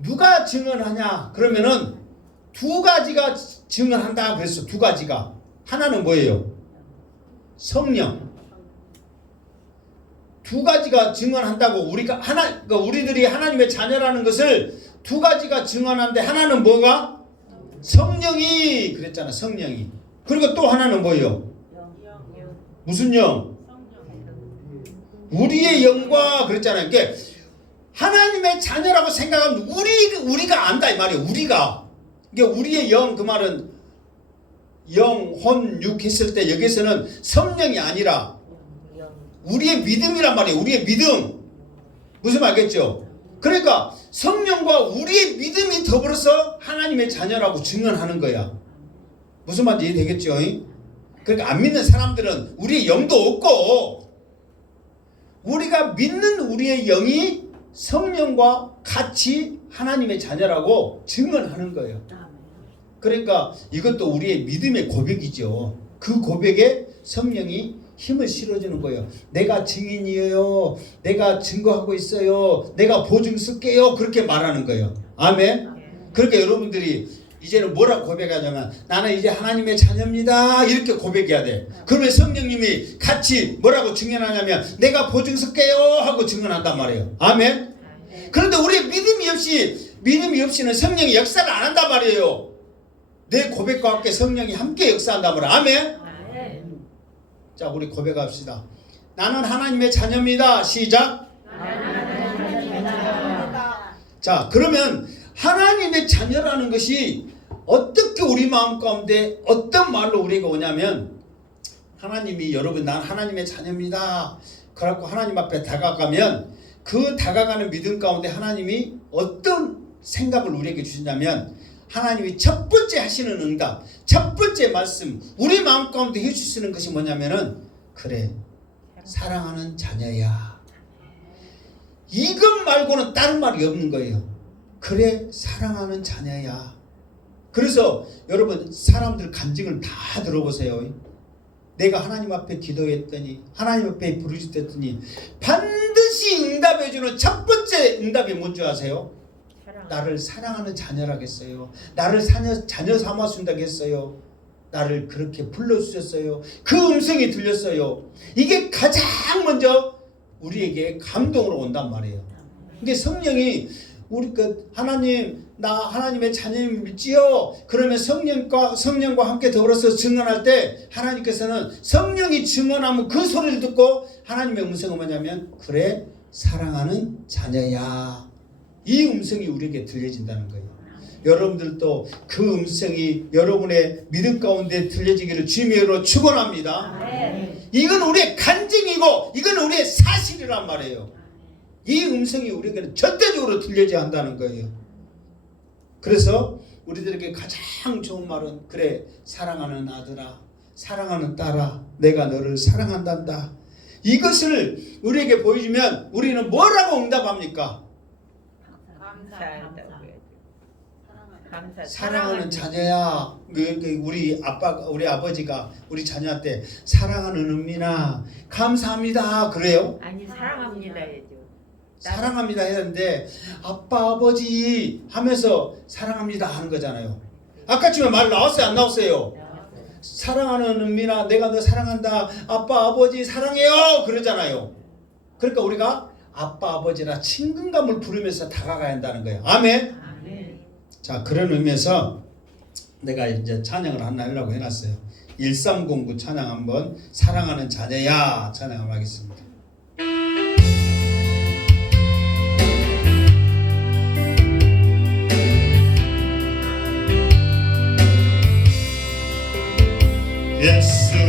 누가 증언하냐? 그러면은 두 가지가 증언한다 그랬어. 두 가지가. 하나는 뭐예요? 성령. 두 가지가 증언한다고 우리가 그러니까 우리들이 하나님의 자녀라는 것을 두 가지가 증언하는데 하나는 뭐가? 성령이 그랬잖아. 성령이. 그리고 또 하나는 뭐예요? 무슨 영? 우리의 영과 그랬잖아요. 그러니까 하나님의 자녀라고 생각하면 우리가 안다 이 말이에요. 우리가. 그러니까 우리의 영 그 말은 영, 혼, 육 했을 때 여기서는 성령이 아니라 우리의 믿음이란 말이에요. 우리의 믿음. 무슨 말겠죠? 그러니까 성령과 우리의 믿음이 더불어서 하나님의 자녀라고 증언하는 거야. 무슨 말인지 이해되겠죠? 그러니까 안 믿는 사람들은 우리의 영도 없고, 우리가 믿는 우리의 영이 성령과 같이 하나님의 자녀라고 증언하는 거예요. 그러니까 이것도 우리의 믿음의 고백이죠. 그 고백에 성령이 힘을 실어주는 거예요. 내가 증인이에요. 내가 증거하고 있어요. 내가 보증 쓸게요. 그렇게 말하는 거예요. 아멘. 그러니까 여러분들이 이제는 뭐라고 고백하냐면 나는 이제 하나님의 자녀입니다. 이렇게 고백해야 돼. 그러면 성령님이 같이 뭐라고 증언하냐면 내가 보증 쓸게요 하고 증언한단 말이에요. 아멘. 그런데 우리 믿음이 없이는 성령이 역사를 안 한단 말이에요. 내 고백과 함께 성령이 함께 역사한단 말이에요. 아멘. 자, 우리 고백합시다. 나는 하나님의 자녀입니다. 시작. 자, 그러면 하나님의 자녀라는 것이 어떻게 우리 마음 가운데 어떤 말로 우리가 오냐면, 하나님이 여러분 난 하나님의 자녀입니다. 그래갖고 하나님 앞에 다가가면 그 다가가는 믿음 가운데 하나님이 어떤 생각을 우리에게 주시냐면, 하나님이 첫 번째 하시는 응답, 첫 번째 말씀, 우리 마음 가운데 해주시는 것이 뭐냐면은, 그래 사랑하는 자녀야. 이것 말고는 다른 말이 없는 거예요. 그래 사랑하는 자녀야. 그래서 여러분 사람들 간증을 다 들어보세요. 내가 하나님 앞에 기도했더니, 하나님 앞에 부르짖었더니 반드시 응답해주는 첫 번째 응답이 뭔지 아세요? 나를 사랑하는 자녀라겠어요. 나를 자녀 삼아준다겠어요. 나를 그렇게 불러주셨어요. 그 음성이 들렸어요. 이게 가장 먼저 우리에게 감동으로 온단 말이에요. 근데 성령이 우리 하나님 나 하나님의 자녀님 믿지요? 그러면 성령과 함께 더불어서 증언할 때 하나님께서는 성령이 증언하면 그 소리를 듣고 하나님의 음성은 뭐냐면 그래 사랑하는 자녀야. 이 음성이 우리에게 들려진다는 거예요. 여러분들도 그 음성이 여러분의 믿음 가운데 들려지기를 주님으로 축원합니다. 이건 우리의 간증이고 이건 우리의 사실이란 말이에요. 이 음성이 우리에게는 절대적으로 들려져야 한다는 거예요. 그래서 우리들에게 가장 좋은 말은 그래 사랑하는 아들아, 사랑하는 딸아, 내가 너를 사랑한단다. 이것을 우리에게 보여주면 우리는 뭐라고 응답합니까? 사랑하는 자녀야. 우리 아버지가 우리 자녀한테 사랑하는 은민아 감사합니다 그래요? 아니 사랑합니다 해죠. 사랑합니다 했는데 아빠 아버지 하면서 사랑합니다 하는 거잖아요. 아까쯤에 말 나왔어요 안 나왔어요? 사랑하는 은민아 내가 너 사랑한다. 아빠 아버지 사랑해요 그러잖아요. 그러니까 우리가 아빠 아버지라 친근감을 부르면서 다가가야 한다는 거예요. 아멘. 자, 그런 의미에서 내가 이제 찬양을 하나 하려고 해놨어요. 1309 찬양 한번 사랑하는 자녀야 찬양 한번 하겠습니다.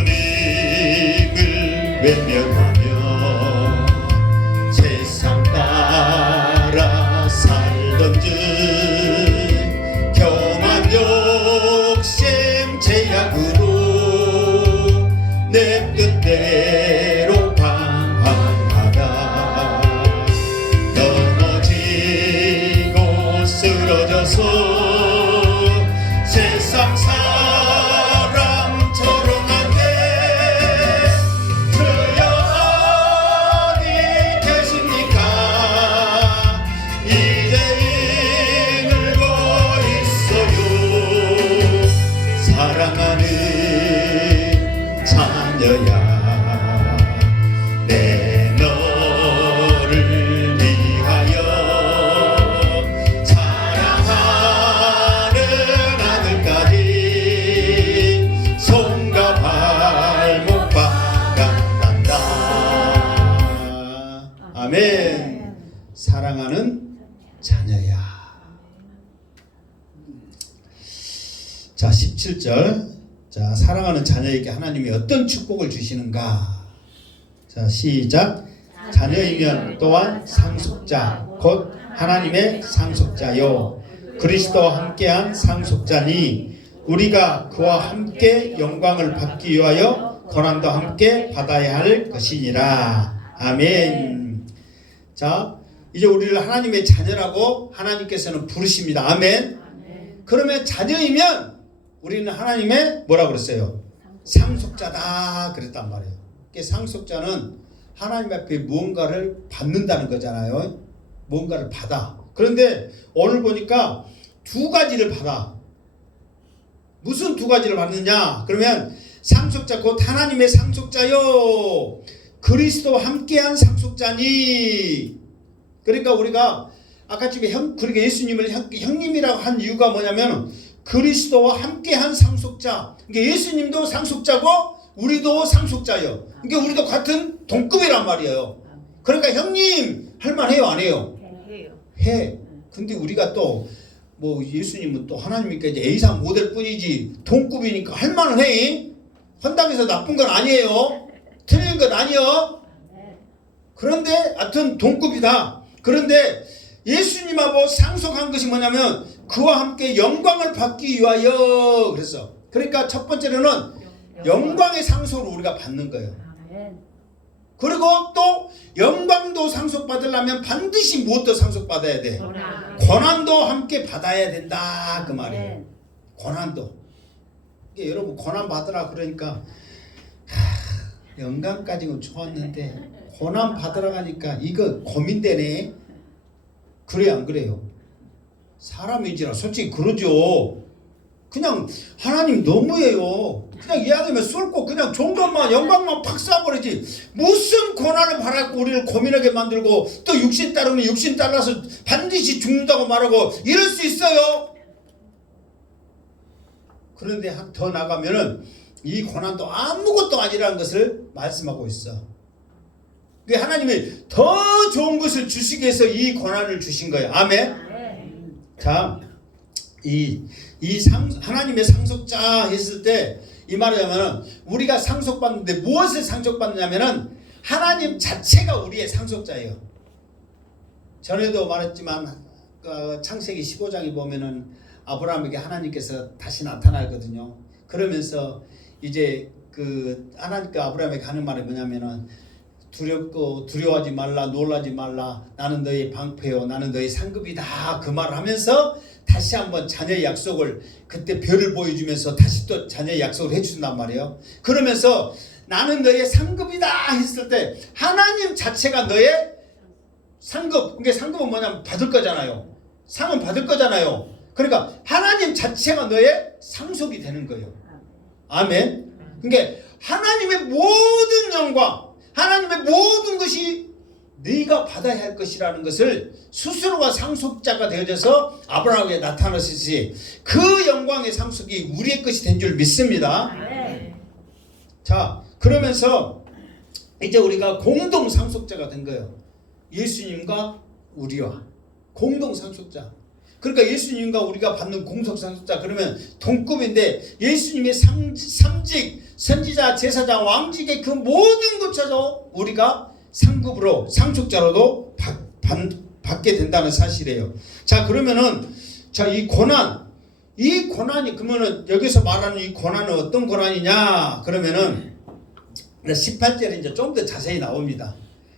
예수님을 외면하며 세상 따라 살던 즉 교만 욕심 제약으로 내 뜻대로 방황하다 넘어지고 쓰러져서 세상 내 너를 위하여 사랑하는 아들까지 손과 발목 박았단다. 아멘. 사랑하는 자녀야. 자 17절. 자, 사랑하는 자녀에게 하나님이 어떤 축복을 주시는가? 자, 시작. 자녀이면 또한 상속자, 곧 하나님의 상속자요. 그리스도와 함께한 상속자니 우리가 그와 함께 영광을 받기 위하여 고난도 함께 받아야 할 것이니라. 아멘. 자, 이제 우리를 하나님의 자녀라고 하나님께서는 부르십니다. 아멘. 그러면 자녀이면 우리는 하나님의 뭐라 그랬어요? 상속자다 그랬단 말이에요. 상속자는 하나님 앞에 무언가를 받는다는 거잖아요. 무언가를 받아. 그런데 오늘 보니까 두 가지를 받아. 무슨 두 가지를 받느냐? 그러면 상속자 곧 하나님의 상속자요. 그리스도와 함께한 상속자니. 그러니까 우리가 아까 집에 그러니까 예수님을 형님이라고 한 이유가 뭐냐면 그리스도와 함께한 상속자. 그러니까 예수님도 상속자고 우리도 상속자예요. 그러니까 우리도 같은 동급이란 말이에요. 그러니까 형님 할만해요, 안 해요? 해. 근데 우리가 또 뭐 예수님은 또 하나님이니까 이제 A상 모델 뿐이지 동급이니까 할만은 해. 헌당해서 나쁜 건 아니에요. 틀린 건 아니요. 그런데 하여튼 동급이다. 그런데 예수님하고 상속한 것이 뭐냐면 그와 함께 영광을 받기 위하여. 그래서 그러니까 첫 번째로는 영광의 상속을 우리가 받는 거예요. 그리고 또 영광도 상속받으려면 반드시 무엇도 상속받아야 돼? 고난도 함께 받아야 된다 그 말이에요. 고난도. 이게 여러분 고난 받으라 그러니까 영광까지는 좋았는데 고난 받으러 가니까 이거 고민되네. 그래 안 그래요? 사람인지라 솔직히 그러죠. 그냥 하나님 너무해요. 그냥 이야기하면 쏠고 그냥 좋은 것만 영광만 팍 쏴버리지. 무슨 고난을 바라고 우리를 고민하게 만들고 또 육신 따르면 육신 따라서 반드시 죽는다고 말하고 이럴 수 있어요. 그런데 더 나가면은 이 고난도 아무것도 아니라는 것을 말씀하고 있어. 하나님이 더 좋은 것을 주시기 위해서 이 고난을 주신 거예요. 아멘. 자, 하나님의 상속자 했을 때 이 말을 하면 우리가 상속받는데 무엇을 상속받느냐면은 하나님 자체가 우리의 상속자예요. 전에도 말했지만 창세기 15장에 보면은 아브라함에게 하나님께서 다시 나타나거든요. 그러면서 이제 그 하나님과 아브라함에게 하는 말이 뭐냐면은 두려워하지 말라, 놀라지 말라. 나는 너의 방패요, 나는 너의 상급이다. 그 말을 하면서 다시 한번 자녀의 약속을 그때 별을 보여주면서 다시 또 자녀의 약속을 해준단 말이에요. 그러면서 나는 너의 상급이다 했을 때 하나님 자체가 너의 상급. 그러니까 상급은 뭐냐면 받을 거잖아요. 상은 받을 거잖아요. 그러니까 하나님 자체가 너의 상속이 되는 거예요. 아멘. 그러니까 하나님의 모든 영광, 하나님의 모든 것이 네가 받아야 할 것이라는 것을 스스로가 상속자가 되어져서 아브라함에게 나타났듯이 그 영광의 상속이 우리의 것이 된 줄 믿습니다. 자, 그러면서 이제 우리가 공동 상속자가 된 거예요. 예수님과 우리와 공동 상속자. 그러니까 예수님과 우리가 받는 공동 상속자 그러면 동급인데 예수님의 삼직, 선지자, 제사장, 왕직의 그 모든 것처럼 우리가 상급으로 상속자로도 받게 된다는 사실이에요. 자, 그러면은 자, 이 고난이 그러면은 여기서 말하는 이 고난은 어떤 고난이냐? 그러면은 18절에 이제 좀 더 자세히 나옵니다.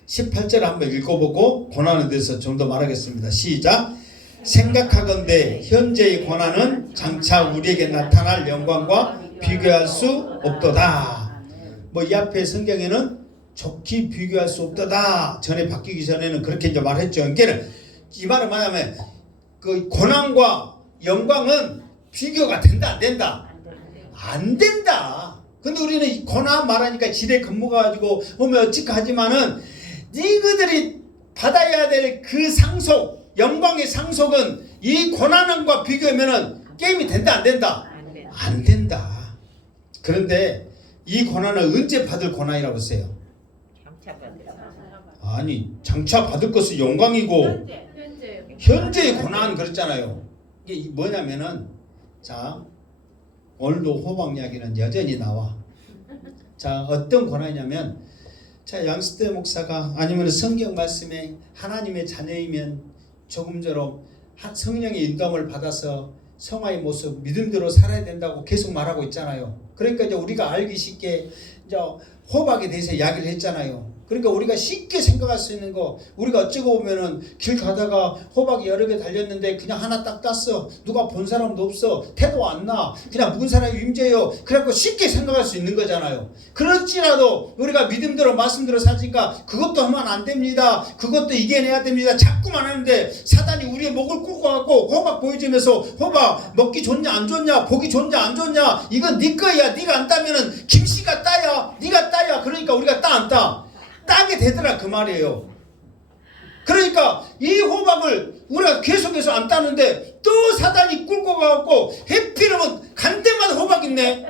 18절을 한번 읽어보고 고난에 대해서 좀 더 말하겠습니다. 시작. 생각하건대 현재의 고난은 장차 우리에게 나타날 영광과 비교할 수 없도다. 뭐 이 앞에 성경에는 좋게 비교할 수 없도다. 전에 바뀌기 전에는 그렇게 이제 말했죠. 그러니까 이 말은 뭐냐면 그 고난과 영광은 비교가 된다 안 된다? 안 된다. 근데 우리는 고난 말하니까 지레 겁먹어가지고 오면 어찌까 하지만은 니그들이 받아야 될 그 상속, 영광의 상속은 이 고난과 비교하면은 게임이 된다 안 된다? 안 된다. 그런데 이 고난은 언제 받을 고난이라고 했어요? 아니, 장차 받을 것은 영광이고 현재의 고난 그랬잖아요. 이게 뭐냐면은 자, 오늘도 호박 이야기는 여전히 나와. 자, 어떤 고난이냐면 자, 양수대 목사가 아니면 성경 말씀에 하나님의 자녀이면 조금 전에 성령의 인도함을 받아서 성화의 모습, 믿음대로 살아야 된다고 계속 말하고 있잖아요. 그러니까 이제 우리가 알기 쉽게 이제 호박에 대해서 이야기를 했잖아요. 그러니까 우리가 쉽게 생각할 수 있는 거, 우리가 어쩌고 보면은 길 가다가 호박이 여러 개 달렸는데 그냥 하나 딱 땄어. 누가 본 사람도 없어. 태도 안 나. 그냥 묵은 사람이 임재요. 그래갖고 쉽게 생각할 수 있는 거잖아요. 그렇지라도 우리가 믿음대로 말씀대로 사니까 그것도 하면 안 됩니다. 그것도 이겨내야 됩니다. 자꾸만 하는데 사단이 우리의 목을 꿇고갖고 호박 보여주면서 호박 먹기 좋냐 안 좋냐, 보기 좋냐 안 좋냐, 이건 네 거야. 네가 안 따면은 김씨가 따야, 네가 따야. 그러니까 우리가 따 안 따? 따게 되더라 그 말이에요. 그러니까 이 호박을 우리가 계속해서 안 따는데 또 사단이 꿀고 가갖고 해피하면 간 데마다 호박 있네.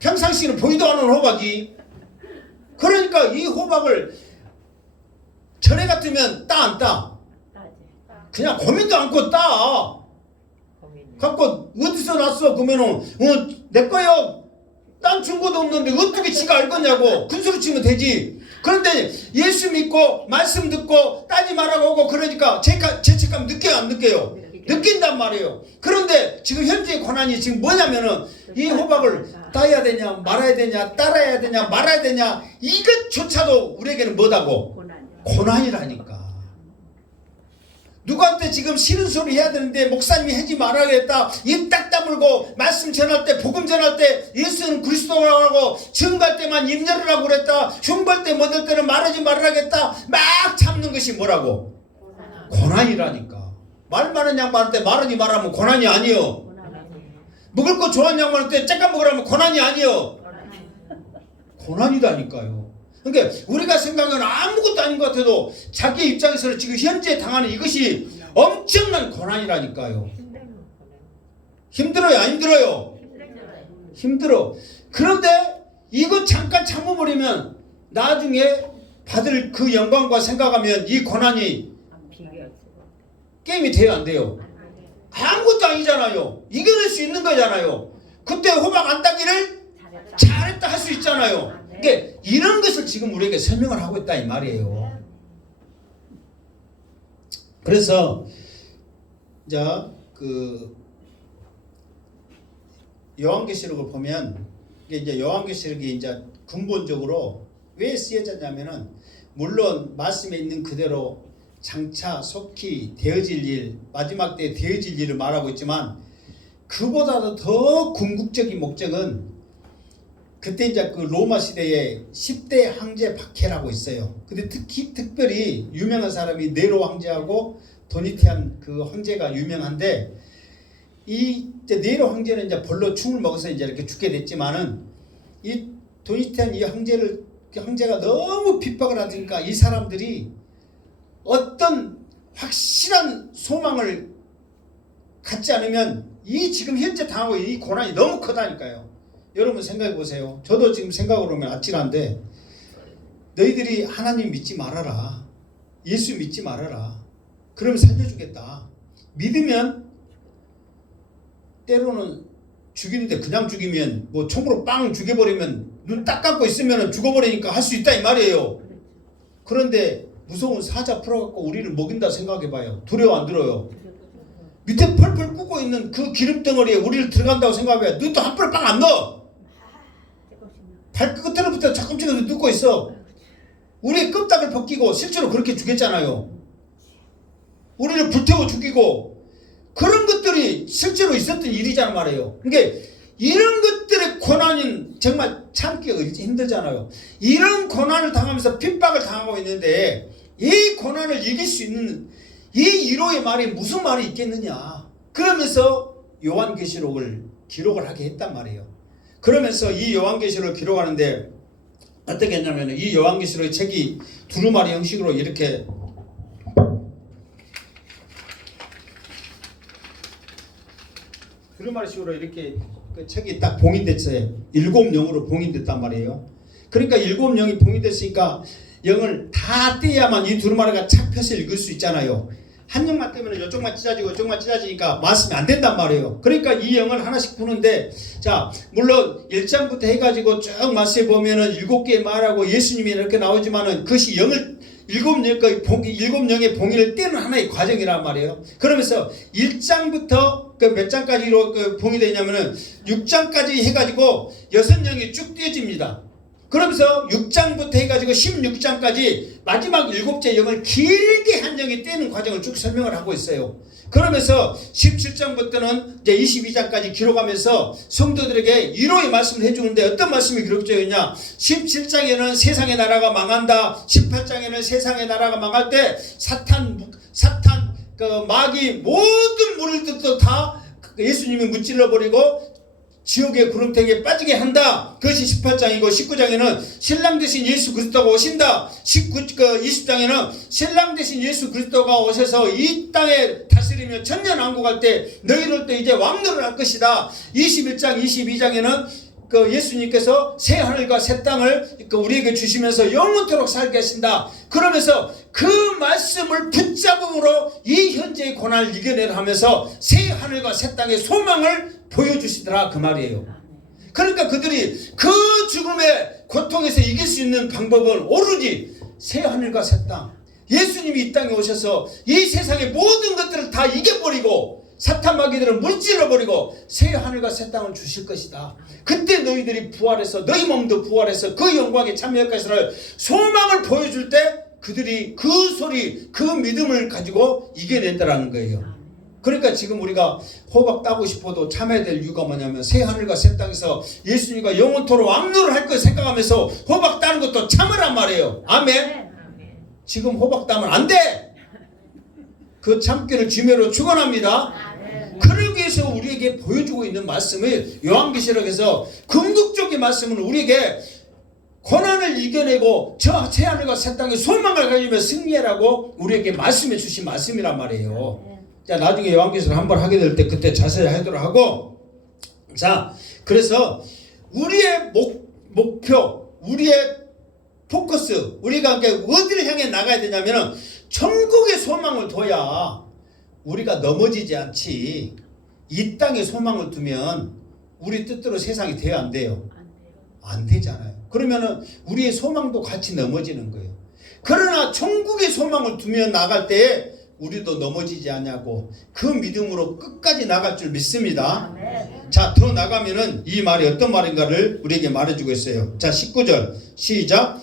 평상시에는 보이도 않는 호박이. 그러니까 이 호박을 전에 같으면 따 안 따? 그냥 고민도 않고 따. 갖고 어디서 났어? 그러면은 내 거요. 딴 증거도 없는데 어떻게 지가 알겠냐고. 군소리 치면 되지. 그런데 예수 믿고 말씀 듣고 따지 말라고 하고 그러니까 죄책감 느껴요 안 느껴요? 느낀단 말이에요. 그런데 지금 현재의 고난이 지금 뭐냐면은 이 호박을 따야 되냐 말아야 되냐, 따라야 되냐 말아야 되냐, 이것조차도 우리에게는 뭐다고? 고난이라니까. 누구한테 지금 싫은 소리 해야 되는데 목사님이 하지 말아야겠다, 입 딱 다물고 말씀 전할 때, 복음 전할 때 예수는 그리스도라고 증거할 때만 입 열으라고 그랬다, 흉볼 때 못할 때는 말하지 말아야겠다, 막 참는 것이 뭐라고? 고난이라니까. 말 많은 양반한테 말하지 말하면 고난이 아니요. 먹을 거 좋아하는 양반한테 쬐깐 먹으라면 고난이 아니요. 고난이다니까요. 그러니까 우리가 생각하면 아무것도 아닌 것 같아도 자기 입장에서는 지금 현재 당하는 이것이 엄청난 고난이라니까요. 힘들어요 안 힘들어요? 힘들어. 그런데 이거 잠깐 참아버리면 나중에 받을 그 영광과 생각하면 이 고난이 게임이 돼요 안 돼요? 아무것도 아니잖아요. 이겨낼 수 있는 거잖아요. 그때 호박 안 따기를 잘했다 할 수 있잖아요. 그러니까 이런 것을 지금 우리에게 설명을 하고 있다 이 말이에요. 그래서 그 요한계시록을 보면 이제 요한계시록이 이제 근본적으로 왜 쓰여졌냐면은 물론 말씀에 있는 그대로 장차 속히 되어질 일, 마지막 때 되어질 일을 말하고 있지만 그보다도 더 궁극적인 목적은 그때 이제 그 로마 시대에 10대 황제 박해라고 있어요. 근데 특별히 유명한 사람이 네로 황제하고 도니티안 그 황제가 유명한데, 이 이제 네로 황제는 이제 벌로 충을 먹어서 이제 이렇게 죽게 됐지만은 이 도니티안 이 황제가 너무 핍박을 하니까 이 사람들이 어떤 확실한 소망을 갖지 않으면 이 지금 현재 당하고 있는 이 고난이 너무 크다니까요. 여러분 생각해 보세요. 저도 지금 생각을 하면 아찔한데, 너희들이 하나님 믿지 말아라, 예수 믿지 말아라, 그러면 살려주겠다. 믿으면 때로는 죽이는데 그냥 죽이면 뭐 총으로 빵 죽여버리면 눈 딱 감고 있으면 죽어버리니까 할 수 있다 이 말이에요. 그런데 무서운 사자 풀어갖고 우리를 먹인다 생각해봐요. 두려워 안 들어요? 밑에 펄펄 끓고 있는 그 기름덩어리에 우리를 들어간다고 생각해봐요. 눈도 한 펄 빵 안 넣어. 발끝으로부터 조금씩은 눕고 있어. 우리의 껍닥을 벗기고 실제로 그렇게 죽였잖아요. 우리를 불태워 죽이고 그런 것들이 실제로 있었던 일이잖아 말이에요. 그러니까 이런 것들의 고난은 정말 참기가 힘들잖아요. 이런 고난을 당하면서 핍박을 당하고 있는데 이 고난을 이길 수 있는 이 위로의 말이 무슨 말이 있겠느냐. 그러면서 요한계시록을 기록을 하게 했단 말이에요. 그러면서 이 요한계시록을 기록하는데 어떻게 했냐면 이 요한계시록의 책이 두루마리 형식으로 이렇게 두루마리식으로 이렇게 그 책이 딱 봉인됐어요. 7영으로 봉인됐단 말이에요. 그러니까 7영이 봉인됐으니까 영을 다 떼야만 이 두루마리가 착 펴서 읽을 수 있잖아요. 한 영만 떼면 이쪽만 찢어지고 이쪽만 찢어지니까 말씀이 안 된단 말이에요. 그러니까 이 영을 하나씩 푸는데, 자 물론 1장부터 해가지고 쭉 말씀해 보면은 7개의 말하고 예수님이 이렇게 나오지만은 그것이 영을 7영의 봉인을 떼는 하나의 과정이란 말이에요. 그러면서 1장부터 그 몇 장까지로 그 봉이 되냐면은 6장까지 해가지고 6영이 쭉 띄어집니다. 그러면서 6장부터 해가지고 16장까지 마지막 7째 영을 길게 한 영이 떼는 과정을 쭉 설명을 하고 있어요. 그러면서 17장부터는 이제 22장까지 기록하면서 성도들에게 위로의 말씀을 해주는데 어떤 말씀이 기록되어 있냐? 17장에는 세상의 나라가 망한다. 18장에는 세상의 나라가 망할 때 사탄 그 마귀 모든 무리들도 다 예수님이 무찔러 버리고 지옥의 구름탱이에 빠지게 한다. 그것이 18장이고 19장에는 신랑 대신 예수 그리스도가 오신다. 20장에는 신랑 대신 예수 그리스도가 오셔서 이 땅에 다스리며 천년왕국할 때 너희들 때 이제 왕노를 할 것이다. 21장 22장에는 그 예수님께서 새 하늘과 새 땅을 우리에게 주시면서 영원토록 살게 하신다. 그러면서 그 말씀을 붙잡음으로 이 현재의 고난을 이겨내려 하면서 새 하늘과 새 땅의 소망을 보여주시더라 그 말이에요. 그러니까 그들이 그 죽음의 고통에서 이길 수 있는 방법은 오로지 새 하늘과 새 땅, 예수님이 이 땅에 오셔서 이 세상의 모든 것들을 다 이겨버리고 사탄 마귀들을 물질러버리고 새 하늘과 새 땅을 주실 것이다. 그때 너희들이 부활해서 너희 몸도 부활해서 그 영광에 참여할 것이라는 소망을 보여줄 때 그들이 그 소리 그 믿음을 가지고 이겨냈다라는 거예요. 그러니까 지금 우리가 호박 따고 싶어도 참아야 될 이유가 뭐냐면 새 하늘과 새 땅에서 예수님과 영원토록 왕노를 할 걸 생각하면서 호박 따는 것도 참으란 말이에요. 아멘. 지금 호박 따면 안 돼. 그 참기를 쥐매로 축원합니다. 그러기 위해서 우리에게 보여주고 있는 말씀을 요한계시록에서 궁극적인 말씀은 우리에게 고난을 이겨내고 저 새 하늘과 새 땅의 소망을 가지며 승리하라고 우리에게 말씀해 주신 말씀이란 말이에요. 자, 나중에 요한계시록 한번 하게 될 때 그때 자세히 하도록 하고, 자, 그래서 우리의 목표, 우리의 포커스, 우리가 어디를 향해 나가야 되냐면은 천국의 소망을 둬야 우리가 넘어지지 않지. 이 땅에 소망을 두면 우리 뜻대로 세상이 돼야 안 돼요? 안 되잖아요. 그러면은 우리의 소망도 같이 넘어지는 거예요. 그러나 천국의 소망을 두며 나갈 때에 우리도 넘어지지 않냐고 그 믿음으로 끝까지 나갈 줄 믿습니다. 자, 더 나가면은 이 말이 어떤 말인가를 우리에게 말해주고 있어요. 자, 19절 시작.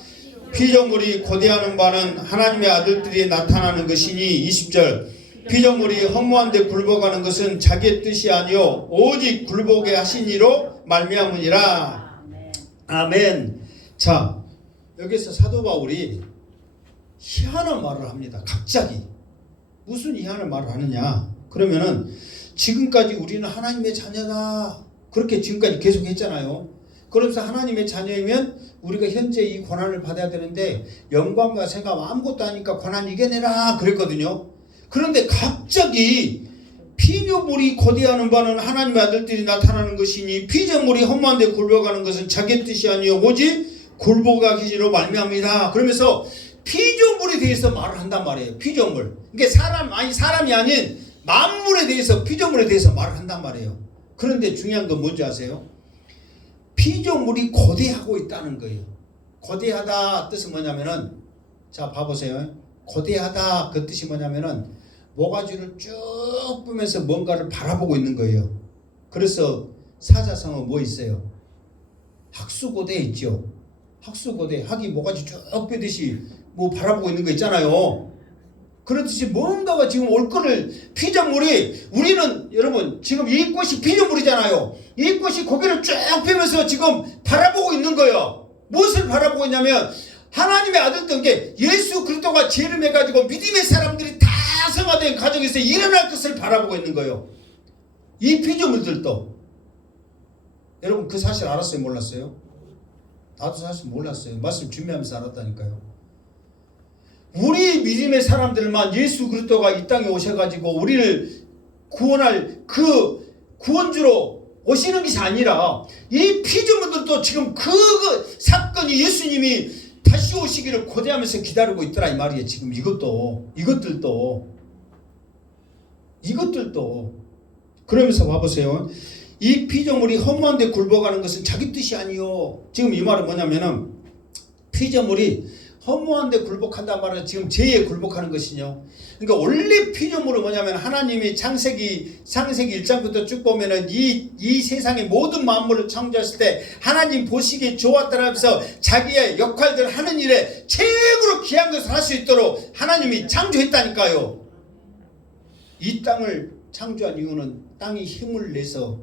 피조물이 고대하는 바는 하나님의 아들들이 나타나는 것이니 20절 피조물이 허무한 데 굴복하는 것은 자기의 뜻이 아니요 오직 굴복에 하신 이로 말미암으니라. 아멘. 자, 여기서 사도 바울이 희한한 말을 합니다. 갑자기 무슨 희한한 말을 하느냐? 그러면은 지금까지 우리는 하나님의 자녀다 그렇게 지금까지 계속 했잖아요. 그러면서 하나님의 자녀이면 우리가 현재 이 고난을 받아야 되는데 영광과 생각 아무것도 아니까 고난 이겨내라 그랬거든요. 그런데 갑자기 피조물이 고대하는 바는 하나님의 아들들이 나타나는 것이니 피조물이 허무한 데 굴복하는 것은 자기 뜻이 아니요 오직 굴복하기로 말미암이다. 그러면서 피조물에 대해서 말을 한단 말이에요. 피조물. 그러니까 사람이 아닌 만물에 대해서 피조물에 대해서 말을 한단 말이에요. 그런데 중요한 건 뭔지 아세요? 피조물이 고대하고 있다는 거예요. 고대하다 뜻은 뭐냐면은 자 봐보세요. 고대하다 그 뜻이 뭐냐면은 모가지를 쭉 보면서 뭔가를 바라보고 있는 거예요. 그래서 사자성어 뭐 있어요? 학수고대 있죠. 학수고대 학이 모가지 쭉 펴듯이 뭐 바라보고 있는 거 있잖아요. 그렇듯이 뭔가가 지금 올 거를 피조물이 우리는 여러분 지금 이 꽃이 피조물이잖아요. 이 꽃이 고개를 쭉 펴면서 지금 바라보고 있는 거예요. 무엇을 바라보고 있냐면 하나님의 아들던 게 예수 그리스도가 죄를 해가지고 믿음의 사람들이 다 성화된 가정에서 일어날 것을 바라보고 있는 거예요. 이 피조물들도 여러분 그 사실 알았어요? 몰랐어요? 나도 사실 몰랐어요. 말씀 준비하면서 알았다니까요. 우리 믿음의 사람들만 예수 그리스도가 이 땅에 오셔가지고 우리를 구원할 그 구원주로 오시는 것이 아니라 이 피조물들도 지금 그 사건이 예수님이 다시 오시기를 고대하면서 기다리고 있더라 이 말이에요. 지금 이것들도 그러면서 봐보세요. 이 피조물이 허무한 데 굴복하는 것은 자기 뜻이 아니요. 지금 이 말은 뭐냐면은 피조물이 허무한데 굴복한단 말은 지금 죄에 굴복하는 것이요. 그러니까 원래 피조물은 뭐냐면 하나님이 창세기 1장부터 쭉 보면은 이 세상의 모든 만물을 창조했을 때 하나님 보시기에 좋았다라 하면서 자기의 역할들 하는 일에 최고로 귀한 것을 할 수 있도록 하나님이 창조했다니까요. 이 땅을 창조한 이유는 땅이 힘을 내서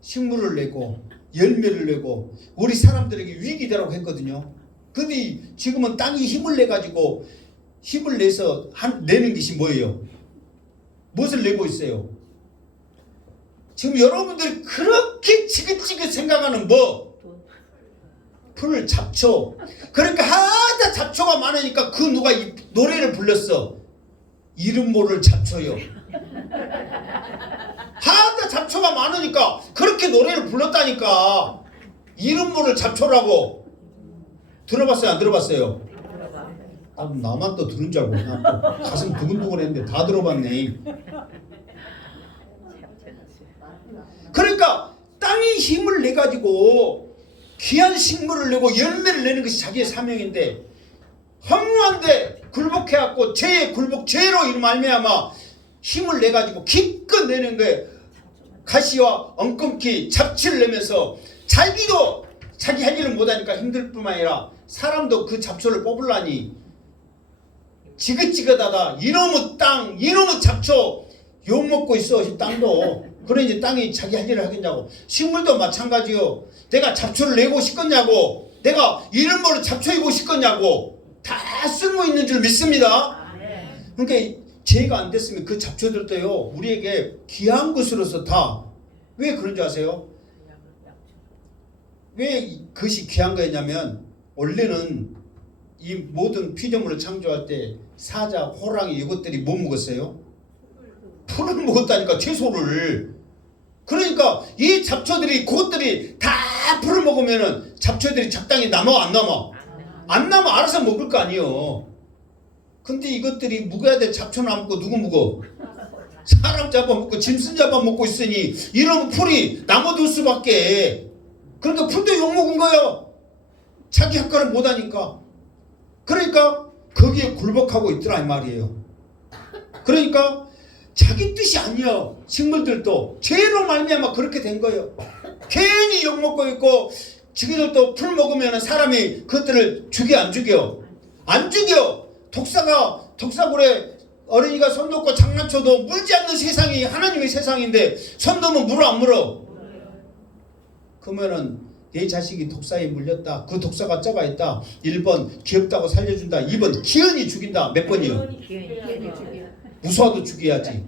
식물을 내고 열매를 내고 우리 사람들에게 유익이 되라고 했거든요. 근데 지금은 땅이 힘을 내가지고 힘을 내서 내는 것이 뭐예요? 무엇을 내고 있어요? 지금 여러분들이 그렇게 지긋지긋 생각하는 뭐? 풀 잡초. 그러니까 하다 잡초가 많으니까 그 누가 이 노래를 불렀어. 이름 모를 잡초요. 하다 잡초가 많으니까 그렇게 노래를 불렀다니까. 이름 모를 잡초라고. 들어봤어요? 안 들어봤어요? 나만 또 들은 줄 알고 그냥 또 가슴 두근두근 했는데 다 들어봤네. 그러니까 땅이 힘을 내가지고 귀한 식물을 내고 열매를 내는 것이 자기의 사명인데 허무한데 굴복해갖고 죄에 굴복 죄로 이름 말미암아 힘을 내가지고 기껏 내는 거에 가시와 엉겅퀴 잡취를 내면서 자기도 자기 할 일을 못하니까 힘들 뿐만 아니라 사람도 그 잡초를 뽑으려니 지긋지긋하다. 이놈의 땅, 이놈의 잡초 욕먹고 있어 이 땅도. 그래 이제 땅이 자기 할 일을 하겠냐고. 식물도 마찬가지요. 내가 잡초를 내고 싶겠냐고. 내가 이런 거를 잡초이고 싶겠냐고. 다 쓸모 있는 줄 믿습니다. 그러니까 죄가 안 됐으면 그 잡초들도요 우리에게 귀한 것으로서 다. 왜 그런 줄 아세요? 왜 그것이 귀한 거였냐면 원래는 이 모든 피조물을 창조할 때 사자, 호랑이 이것들이 뭐 먹었어요? 풀을 먹었다니까. 채소를. 그러니까 이 잡초들이 그것들이 다 풀을 먹으면은 잡초들이 적당히 남아 안 남아? 안 남아. 알아서 먹을 거 아니에요. 근데 이것들이 묵어야 될 잡초는 안 먹고 누구 묵어? 사람 잡아먹고 짐승 잡아먹고 있으니 이런 풀이 남아둘 수밖에. 그러니까 풀도 욕먹은 거예요. 자기 역할을 못하니까. 그러니까 거기에 굴복하고 있더라 이 말이에요. 그러니까 자기 뜻이 아니야. 식물들도 죄로 말미암아 그렇게 된 거예요. 괜히 욕먹고 있고 지기들도 풀 먹으면 사람이 그것들을 죽여 안 죽여? 안 죽여. 독사굴에 어린이가 손 놓고 장난쳐도 물지 않는 세상이 하나님의 세상인데 손 놓으면 물어 안 물어? 그러면은 내 자식이 독사에 물렸다. 그 독사가 쩌가 있다. 1번 귀엽다고 살려준다. 2번 기연이 죽인다. 몇 번이요? 무서워도 죽여야지.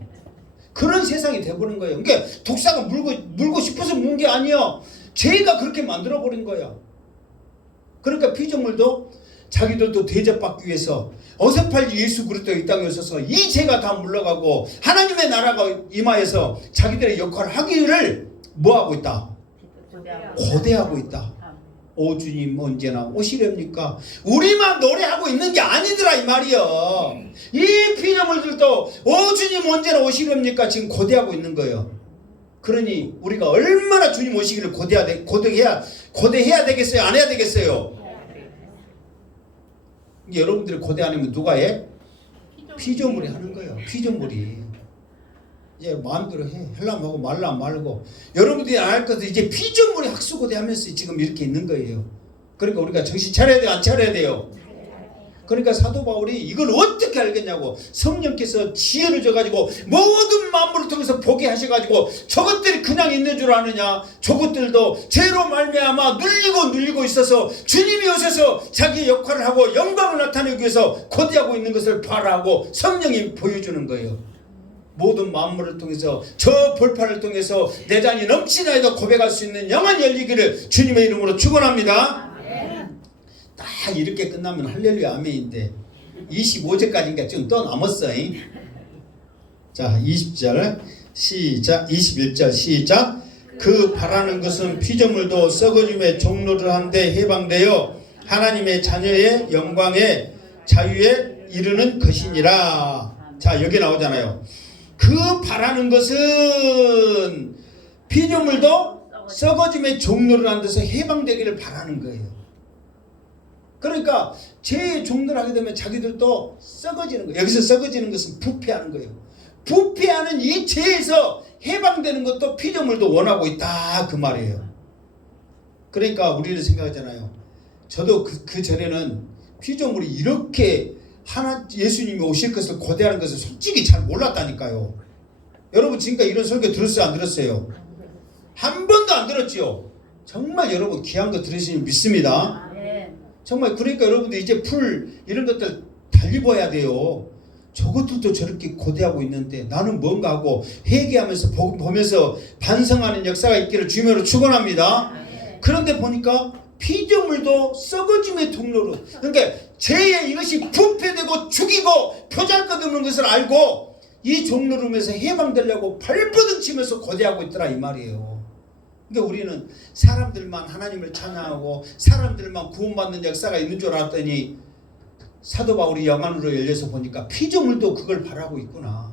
그런 세상이 돼버린 거예요. 그러니까 독사가 물고 싶어서 문 게 아니야. 죄가 그렇게 만들어버린 거야. 그러니까 피조물도 자기들도 대접받기 위해서 어설팔 예수 그리스도 이 땅에 오셔서 이 죄가 다 물러가고 하나님의 나라가 임하여서 자기들의 역할을 하기를 뭐하고 있다? 고대하고 있다. 오 주님 언제나 오시렵니까? 우리만 노래하고 있는 게 아니더라 이 말이여. 이 피조물들도 오 주님 언제나 오시렵니까? 지금 고대하고 있는 거예요. 그러니 우리가 얼마나 주님 오시기를 고대해야 되겠어요? 안 해야 되겠어요? 여러분들이 고대 안 하면 누가 해? 피조물이 하는 거예요. 피조물이. 이제 마음대로 해. 하려면 하고 말라면 말고. 여러분들이 안 할 것도 이제 피조물이 학수고대하면서 지금 이렇게 있는 거예요. 그러니까 우리가 정신 차려야 돼요? 안 차려야 돼요? 그러니까 사도 바울이 이걸 어떻게 알겠냐고. 성령께서 지혜를 줘가지고 모든 만물을 통해서 보게 하셔가지고 저것들이 그냥 있는 줄 아느냐. 저것들도 죄로 말미암아 눌리고 있어서 주님이 오셔서 자기 역할을 하고 영광을 나타내기 위해서 고대하고 있는 것을 바라고 성령이 보여주는 거예요. 모든 만물을 통해서 저 볼판을 통해서 내 잔이 넘치나이다 고백할 수 있는 영안이 열리기를 주님의 이름으로 축원합니다. 딱 이렇게 끝나면 할렐루야 아멘인데 25절까지인가 좀 또 남았어. 자 20절 시작. 21절 시작. 그 바라는 것은 피조물도 썩어짐의 종로를 한데 해방되어 하나님의 자녀의 영광의 자유에 이르는 것이니라. 자 여기 나오잖아요. 그 바라는 것은 피조물도 썩어짐의 종로를 한 데서 해방되기를 바라는 거예요. 그러니까 죄의 종로를 하게 되면 자기들도 썩어지는 거예요. 여기서 썩어지는 것은 부패하는 거예요. 부패하는 이 죄에서 해방되는 것도 피조물도 원하고 있다 그 말이에요. 그러니까 우리는 생각하잖아요. 저도 그 전에는 피조물이 이렇게 예수님이 오실 것을 고대하는 것을 솔직히 잘 몰랐다니까요. 여러분 지금까지 이런 설교 들었어요 안 들었어요? 한 번도 안 들었지요. 정말 여러분 귀한 거 들으시면 믿습니다. 정말 그러니까 여러분들 이제 풀 이런 것들 달리 봐야 돼요. 저것들도 저렇게 고대하고 있는데 나는 뭔가 하고 회개하면서 보면서 반성하는 역사가 있기를 주님으로 축원합니다. 그런데 보니까 피조물도 썩어짐의 통로로, 그러니까 죄에 이것이 부패되고 죽이고 표절거듭는 것을 알고 이 종로룸에서 해방되려고 발버둥 치면서 고대하고 있더라 이 말이에요. 그러니까 우리는 사람들만 하나님을 찬양하고 사람들만 구원받는 역사가 있는 줄 알았더니 사도 바울이 영안으로 열려서 보니까 피조물도 그걸 바라고 있구나.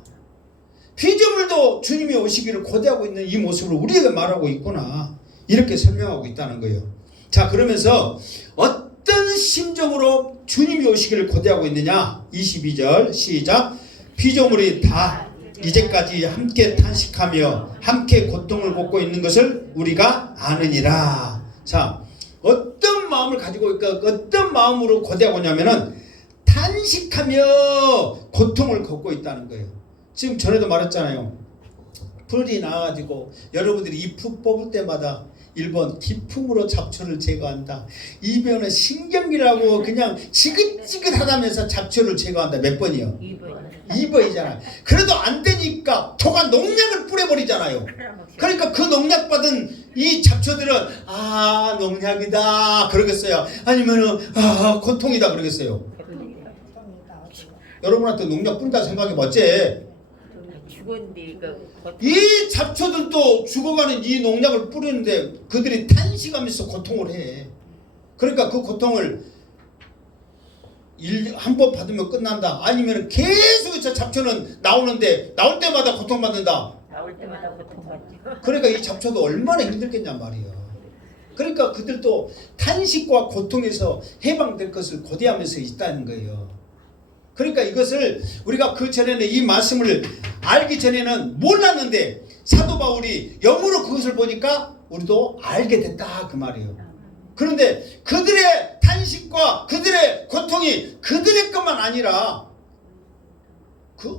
피조물도 주님이 오시기를 고대하고 있는 이 모습을 우리에게 말하고 있구나. 이렇게 설명하고 있다는 거예요. 자, 그러면서 어떤 심정으로 주님이 오시기를 고대하고 있느냐? 22절 시작. 피조물이 다 이제까지 함께 탄식하며 함께 고통을 겪고 있는 것을 우리가 아느니라. 자, 어떤 마음을 가지고 어떤 마음으로 고대하고 있냐면은 탄식하며 고통을 겪고 있다는 거예요. 지금 전에도 말했잖아요. 풀이 나와가지고 여러분들이 이 풀 뽑을 때마다 1번 기품으로 잡초를 제거한다. 2번은 신경기라고 그냥 지긋지긋하다면서 잡초를 제거한다. 몇 번이요? 2번이잖아요. 그래도 안 되니까 토가 농약을 뿌려버리잖아요. 그러니까 그 농약 받은 이 잡초들은 아 농약이다 그러겠어요. 아니면은 아 고통이다 그러겠어요. 여러분한테 농약 뿌린다 생각해봤지? 이 잡초들도 죽어가는 이 농약을 뿌리는데 그들이 탄식하면서 고통을 해. 그러니까 그 고통을 한 번 받으면 끝난다. 아니면 계속 저 잡초는 나오는데 나올 때마다 고통받는다. 나올 때마다 고통받지. 그러니까 이 잡초도 얼마나 힘들겠냔 말이에요. 그러니까 그들도 탄식과 고통에서 해방될 것을 고대하면서 있다는 거예요. 그러니까 이것을 우리가 그 전에는 이 말씀을 알기 전에는 몰랐는데 사도 바울이 영으로 그것을 보니까 우리도 알게 됐다 그 말이에요. 그런데 그들의 탄식과 그들의 고통이 그들의 것만 아니라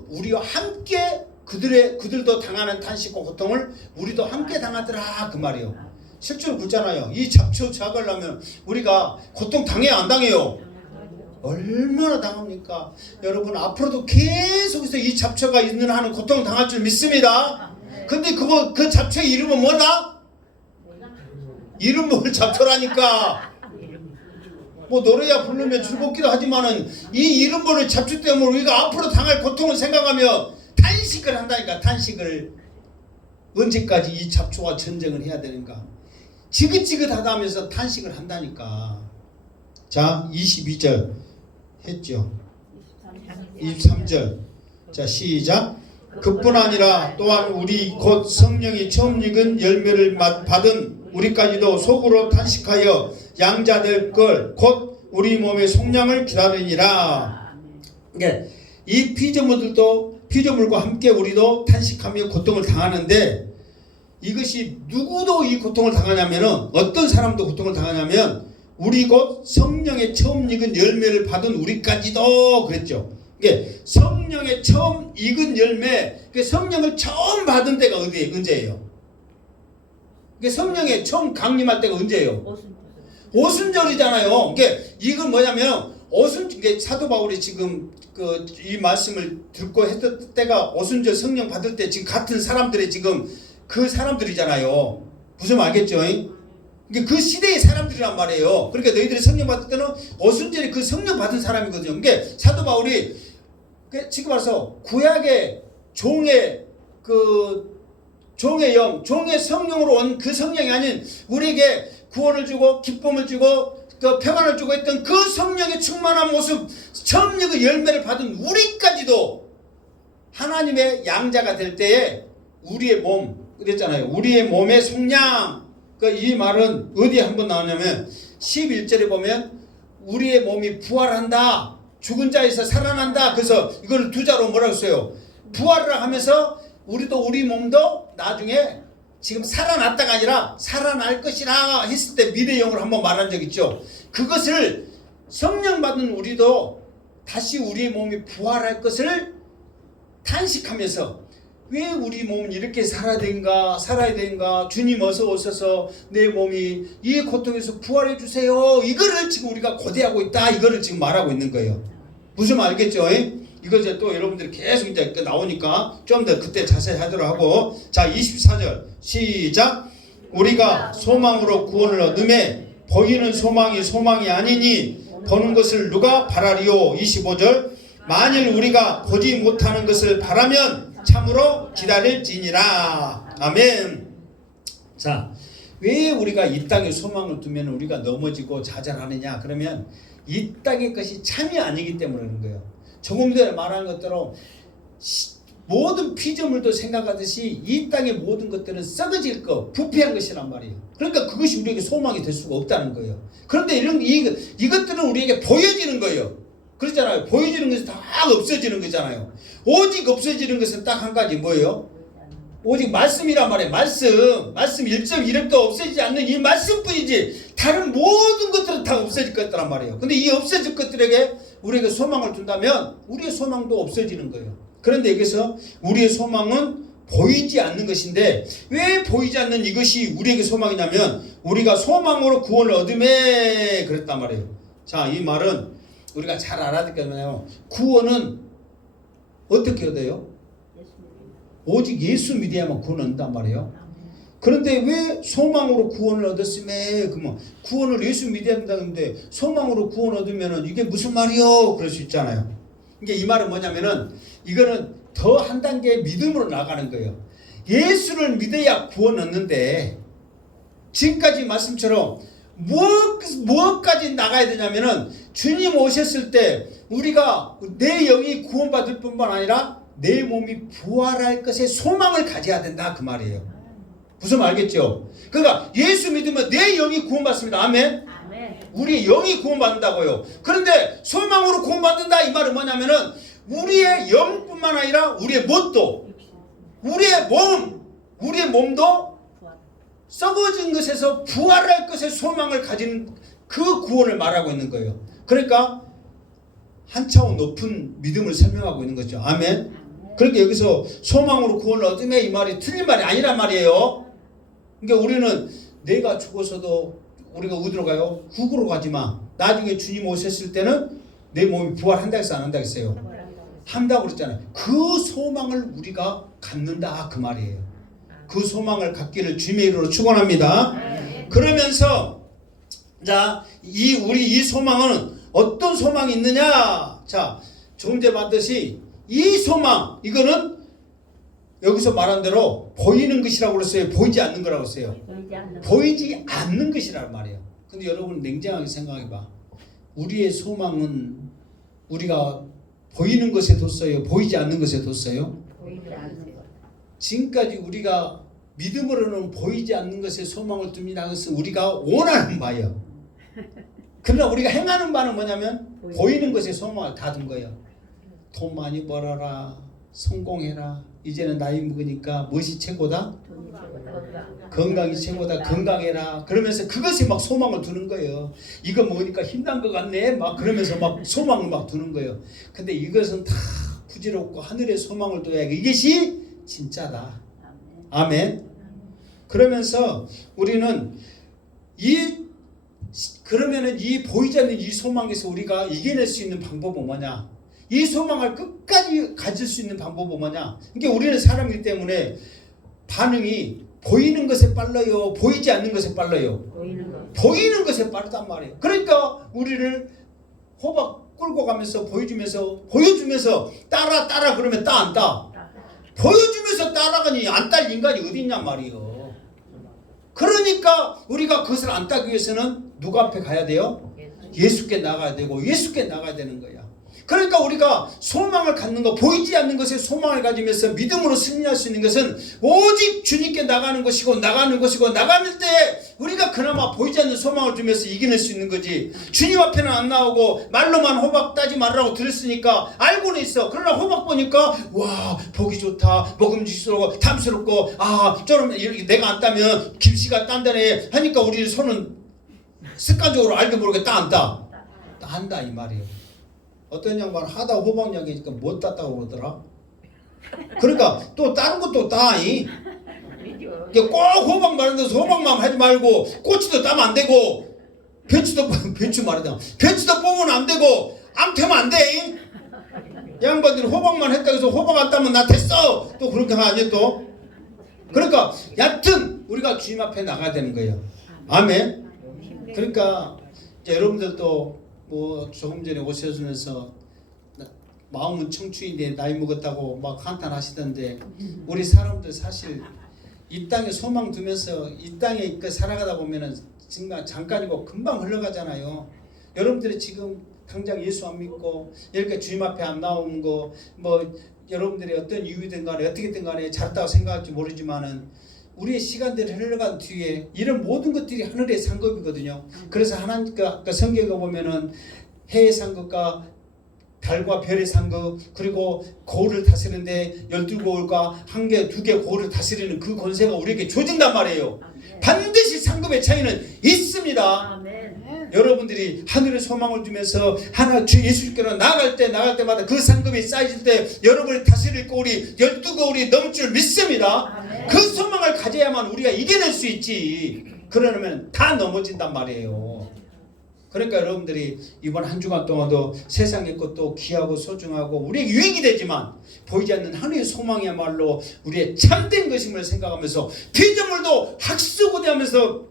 우리와 함께 그들도 당하는 탄식과 고통을 우리도 함께 당하더라 그 말이에요. 실제로 그렇잖아요. 이 잡초 작으려면 우리가 고통 당해야 안 당해요? 얼마나 당합니까? 여러분 앞으로도 계속해서 이 잡초가 있는 한은 고통을 당할 줄 믿습니다. 근데 그 잡초의 이름은 뭐다? 이름 모를 잡초라니까. 뭐 노래야 부르면 즐겁기도 하지만은 이 이름 모를 잡초 때문에 우리가 앞으로 당할 고통을 생각하며 탄식을 한다니까. 탄식을. 언제까지 이 잡초와 전쟁을 해야 되는가? 지긋지긋하다 하면서 탄식을 한다니까. 자 22절 했죠. 23절 자 시작. 그뿐 아니라 또한 우리 곧 성령이 처음 익은 열매를 받은 우리까지도 속으로 탄식하여 양자될 걸 곧 우리 몸의 속량을 기다리니라. 예, 이 피조물과 함께 우리도 탄식하며 고통을 당하는데 이것이 누구도 이 고통을 당하냐면은 어떤 사람도 고통을 당하냐면 우리 곧 성령의 처음 익은 열매를 받은 우리까지도 그랬죠. 이게 성령의 처음 익은 열매, 성령을 처음 받은 때가 언제예요? 이게 성령의 처음 강림할 때가 언제예요? 오순절이잖아요. 이건 뭐냐면 이게 사도 바울이 지금 이 말씀을 듣고 했던 때가 오순절 성령 받을 때 지금 같은 사람들이 지금 그 사람들이잖아요. 무슨 말 알겠죠? 그 시대의 사람들이란 말이에요. 그러니까 너희들이 성령 받을 때는 오순절이 그 성령 받은 사람이거든요. 사도 바울이 지금 와서 구약의 종의 종의 성령으로 온 그 성령이 아닌 우리에게 구원을 주고 기쁨을 주고 평안을 주고 했던 그 성령의 충만한 모습, 처음 그 열매를 받은 우리까지도 하나님의 양자가 될 때에 우리의 몸, 그랬잖아요. 우리의 몸의 속량. 이 말은 어디에 한번 나오냐면 11절에 보면 우리의 몸이 부활한다. 죽은 자에서 살아난다. 그래서 이걸 두 자로 뭐라고 써요? 부활을 하면서 우리도 우리 몸도 나중에 지금 살아났다가 아니라 살아날 것이라 했을 때 미래형으로 한번 말한 적 있죠. 그것을 성령 받은 우리도 다시 우리의 몸이 부활할 것을 탄식하면서 왜 우리 몸은 이렇게 살아야 되는가 주님 어서 오셔서 내 몸이 이 고통에서 부활해 주세요. 이거를 지금 우리가 고대하고 있다. 이거를 지금 말하고 있는 거예요. 무슨 말 알겠죠? 이거 이제 또 여러분들이 계속 이제 나오니까 좀 더 그때 자세히 하도록 하고, 자 24절 시작. 우리가 소망으로 구원을 얻음에 보이는 소망이 소망이 아니니 보는 것을 누가 바라리요. 25절 만일 우리가 보지 못하는 것을 바라면 참으로 기다릴지니라. 아멘. 자, 왜 우리가 이 땅에 소망을 두면 우리가 넘어지고 좌절하느냐? 그러면 이 땅의 것이 참이 아니기 때문에 그런 거예요. 조금 전에 말한 것대로 모든 피조물도 생각하듯이 이 땅의 모든 것들은 썩어질 것, 부패한 것이란 말이에요. 그러니까 그것이 우리에게 소망이 될 수가 없다는 거예요. 그런데 이것들은 우리에게 보여지는 거예요. 그렇잖아요. 보여지는 것은 다 없어지는 거잖아요. 오직 없어지는 것은 딱 한 가지 뭐예요? 오직 말씀이란 말이에요. 말씀 1.1획도 없어지지 않는 이 말씀뿐이지 다른 모든 것들은 다 없어질 것이란 말이에요. 근데 이 없어질 것들에게 우리에게 소망을 둔다면 우리의 소망도 없어지는 거예요. 그런데 여기서 우리의 소망은 보이지 않는 것인데 왜 보이지 않는 이것이 우리에게 소망이냐면 우리가 소망으로 구원을 얻음에 그랬단 말이에요. 자, 이 말은 우리가 잘 알아야 될 게 뭐냐면 구원은 어떻게 얻어요? 오직 예수 믿어야만 구원을 얻는단 말이에요. 그런데 왜 소망으로 구원을 얻었음에 그러면 구원을 예수 믿어야 된다는데 소망으로 구원 얻으면 이게 무슨 말이요? 그럴 수 있잖아요. 이게 이 말은 뭐냐면은 이거는 더 한 단계 믿음으로 나가는 거예요. 예수를 믿어야 구원 얻는데 지금까지 말씀처럼 무엇까지 나가야 되냐면은 주님 오셨을 때 우리가 내 영이 구원받을 뿐만 아니라 내 몸이 부활할 것에 소망을 가져야 된다 그 말이에요. 무슨 말 알겠죠? 그러니까 예수 믿으면 내 영이 구원받습니다. 아멘. 우리의 영이 구원받는다고요. 그런데 소망으로 구원받는다 이 말은 뭐냐면은 우리의 영뿐만 아니라 우리의 뭣도 우리의 몸도 썩어진 것에서 부활할 것에 소망을 가진 그 구원을 말하고 있는 거예요. 그러니까 한 차원 높은 믿음을 설명하고 있는 거죠. 아멘. 그러니까 여기서 소망으로 구원을 얻음에 이 말이 틀린 말이 아니란 말이에요. 그러니까 우리는 내가 죽어서도 우리가 어디로 가요? 국으로 가지 마. 나중에 주님 오셨을 때는 내 몸이 부활한다 했어 안 한다 했어요? 한다고 그랬잖아요. 그 소망을 우리가 갖는다 그 말이에요. 그 소망을 갖기를 주님의 이름으로 축원합니다. 그러면서 자, 우리 이 소망은 어떤 소망이 있느냐? 자, 조금 전에 봤듯이 이 소망 이거는 여기서 말한 대로 보이는 것이라고 그랬어요. 보이지 않는 거라고 했어요. 보이지 않는 것이란 말이에요. 근데 여러분 냉정하게 생각해봐. 우리의 소망은 우리가 보이는 것에 뒀어요? 보이지 않는 것에 뒀어요? 지금까지 우리가 믿음으로는 보이지 않는 것에 소망을 둡니다. 그것은 우리가 원하는 바예요. 그러나 우리가 행하는 바는 뭐냐면 보이는 것에 소망을 다 둔 거예요. 돈 많이 벌어라. 성공해라. 이제는 나이 먹으니까 무엇이 최고다? 건강이 최고다. 건강해라. 그러면서 그것에 막 소망을 두는 거예요. 이거 먹으니까 힘난 것 같네. 막 그러면서 막 소망을 막 두는 거예요. 근데 이것은 다 부질없고 하늘의 소망을 둬야 이것이 진짜다. 아멘. 그러면서 우리는 그러면은 이 보이지 않는 이 소망에서 우리가 이겨낼 수 있는 방법은 뭐냐? 이 소망을 끝까지 가질 수 있는 방법은 뭐냐? 그러니까 우리는 사람이기 때문에 반응이 보이는 것에 빨라요? 보이지 않는 것에 빨라요? 보이는 것에 빠르단 말이에요. 그러니까 우리를 호박 끌고 가면서 보여주면서 따라 그러면 따 안 따? 보여주면서 따라가니 안 딸 인간이 어디 있냔 말이에요. 그러니까 우리가 그것을 안 따기 위해서는 누구 앞에 가야 돼요? 예수께 나가야 되고 예수께 나가야 되는 거야. 그러니까 우리가 소망을 갖는 것, 보이지 않는 것에 소망을 가지면서 믿음으로 승리할 수 있는 것은 오직 주님께 나가는 것이고 나가는 때 우리가 그나마 보이지 않는 소망을 주면서 이겨낼 수 있는 거지. 주님 앞에는 안 나오고 말로만 호박 따지 말라고 들었으니까 알고는 있어. 그러나 호박 보니까 와 보기 좋다, 먹음직스럽고 탐스럽고 좀 이렇게 내가 안 따면 김씨가 딴다네 하니까 우리 손은 습관적으로 알게 모르게 안 따. 한다 이 말이에요. 어떤 양반은 하다 호박 양이니까 못 땄다고 그러더라. 그러니까 또 다른 것도 따이. 꼭 호박 마른 데서 호박만 하지 말고 꼬치도 따면 안 되고 배추 말하자. 배추도 뽑으면 안 되고 암태면 안 돼. 양반들이 호박만 했다고 해서 호박 안 따면 나 됐어. 또 그렇게 하니 또. 그러니까 얕은 우리가 주님 앞에 나가야 되는 거예요. 아멘. 그러니까 여러분들도 뭐 조금 전에 오셔주면서 마음은 청춘인데 나이 먹었다고 막 한탄하시던데 우리 사람들 사실 이 땅에 소망 두면서 이 땅에 살아가다 보면은 정말 잠깐이고 금방 흘러가잖아요. 여러분들이 지금 당장 예수 안 믿고 이렇게 주님 앞에 안 나오는 거 뭐 여러분들이 어떤 이유든 간에 어떻게든 간에 잘했다고 생각할지 모르지만은 우리의 시간들이 흘러간 뒤에 이런 모든 것들이 하늘의 상급이거든요. 그래서 하나님 그 성경에 보면은 해의 상급과 달과 별의 상급 그리고 거울을 다스리는데 12거울과 한 개, 두 개 거울을 다스리는 그 권세가 우리에게 줘진단 말이에요. 반드시 상급의 차이는 있습니다. 여러분들이 하늘의 소망을 주면서 주 예수께로 나아갈 때마다 그 상급이 쌓여질 때 여러분이 다스릴 거울이 12거울이 넘을 줄 믿습니다. 그 소망을 가져야만 우리가 이겨낼 수 있지. 그러면 다 넘어진단 말이에요. 그러니까 여러분들이 이번 한 주간 동안도 세상의 것도 귀하고 소중하고 우리의 유익이 되지만 보이지 않는 하늘의 소망이야말로 우리의 참된 것임을 생각하면서 피조물도 학수고대하면서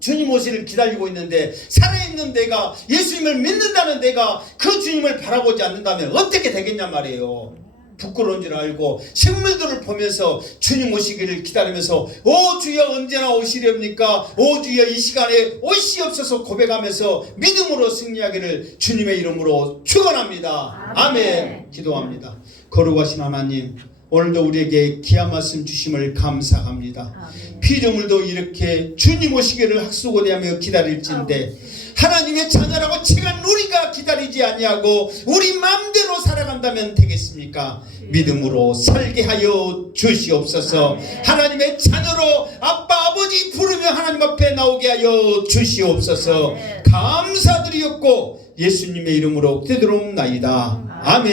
주님 오시를 기다리고 있는데 살아있는 내가 예수님을 믿는다는 내가 그 주님을 바라보지 않는다면 어떻게 되겠냔 말이에요. 부끄러운 줄 알고 식물들을 보면서 주님 오시기를 기다리면서 오 주여 언제나 오시렵니까? 오 주여 이 시간에 오시옵소서 고백하면서 믿음으로 승리하기를 주님의 이름으로 축원합니다. 아멘. 기도합니다. 거룩하신 하나님, 오늘도 우리에게 귀한 말씀 주심을 감사합니다. 피조물도 이렇게 주님 오시기를 학수고대하며 기다릴진데 하나님의 자녀라고 제가 우리가 기다리지 아니하고 우리 마음대로 살아간다면 되겠습니까? 믿음으로 살게 하여 주시옵소서. 하나님의 자녀로 아빠 아버지 부르며 하나님 앞에 나오게 하여 주시옵소서. 감사드리옵고 예수님의 이름으로 기도드리옵나이다. 아멘.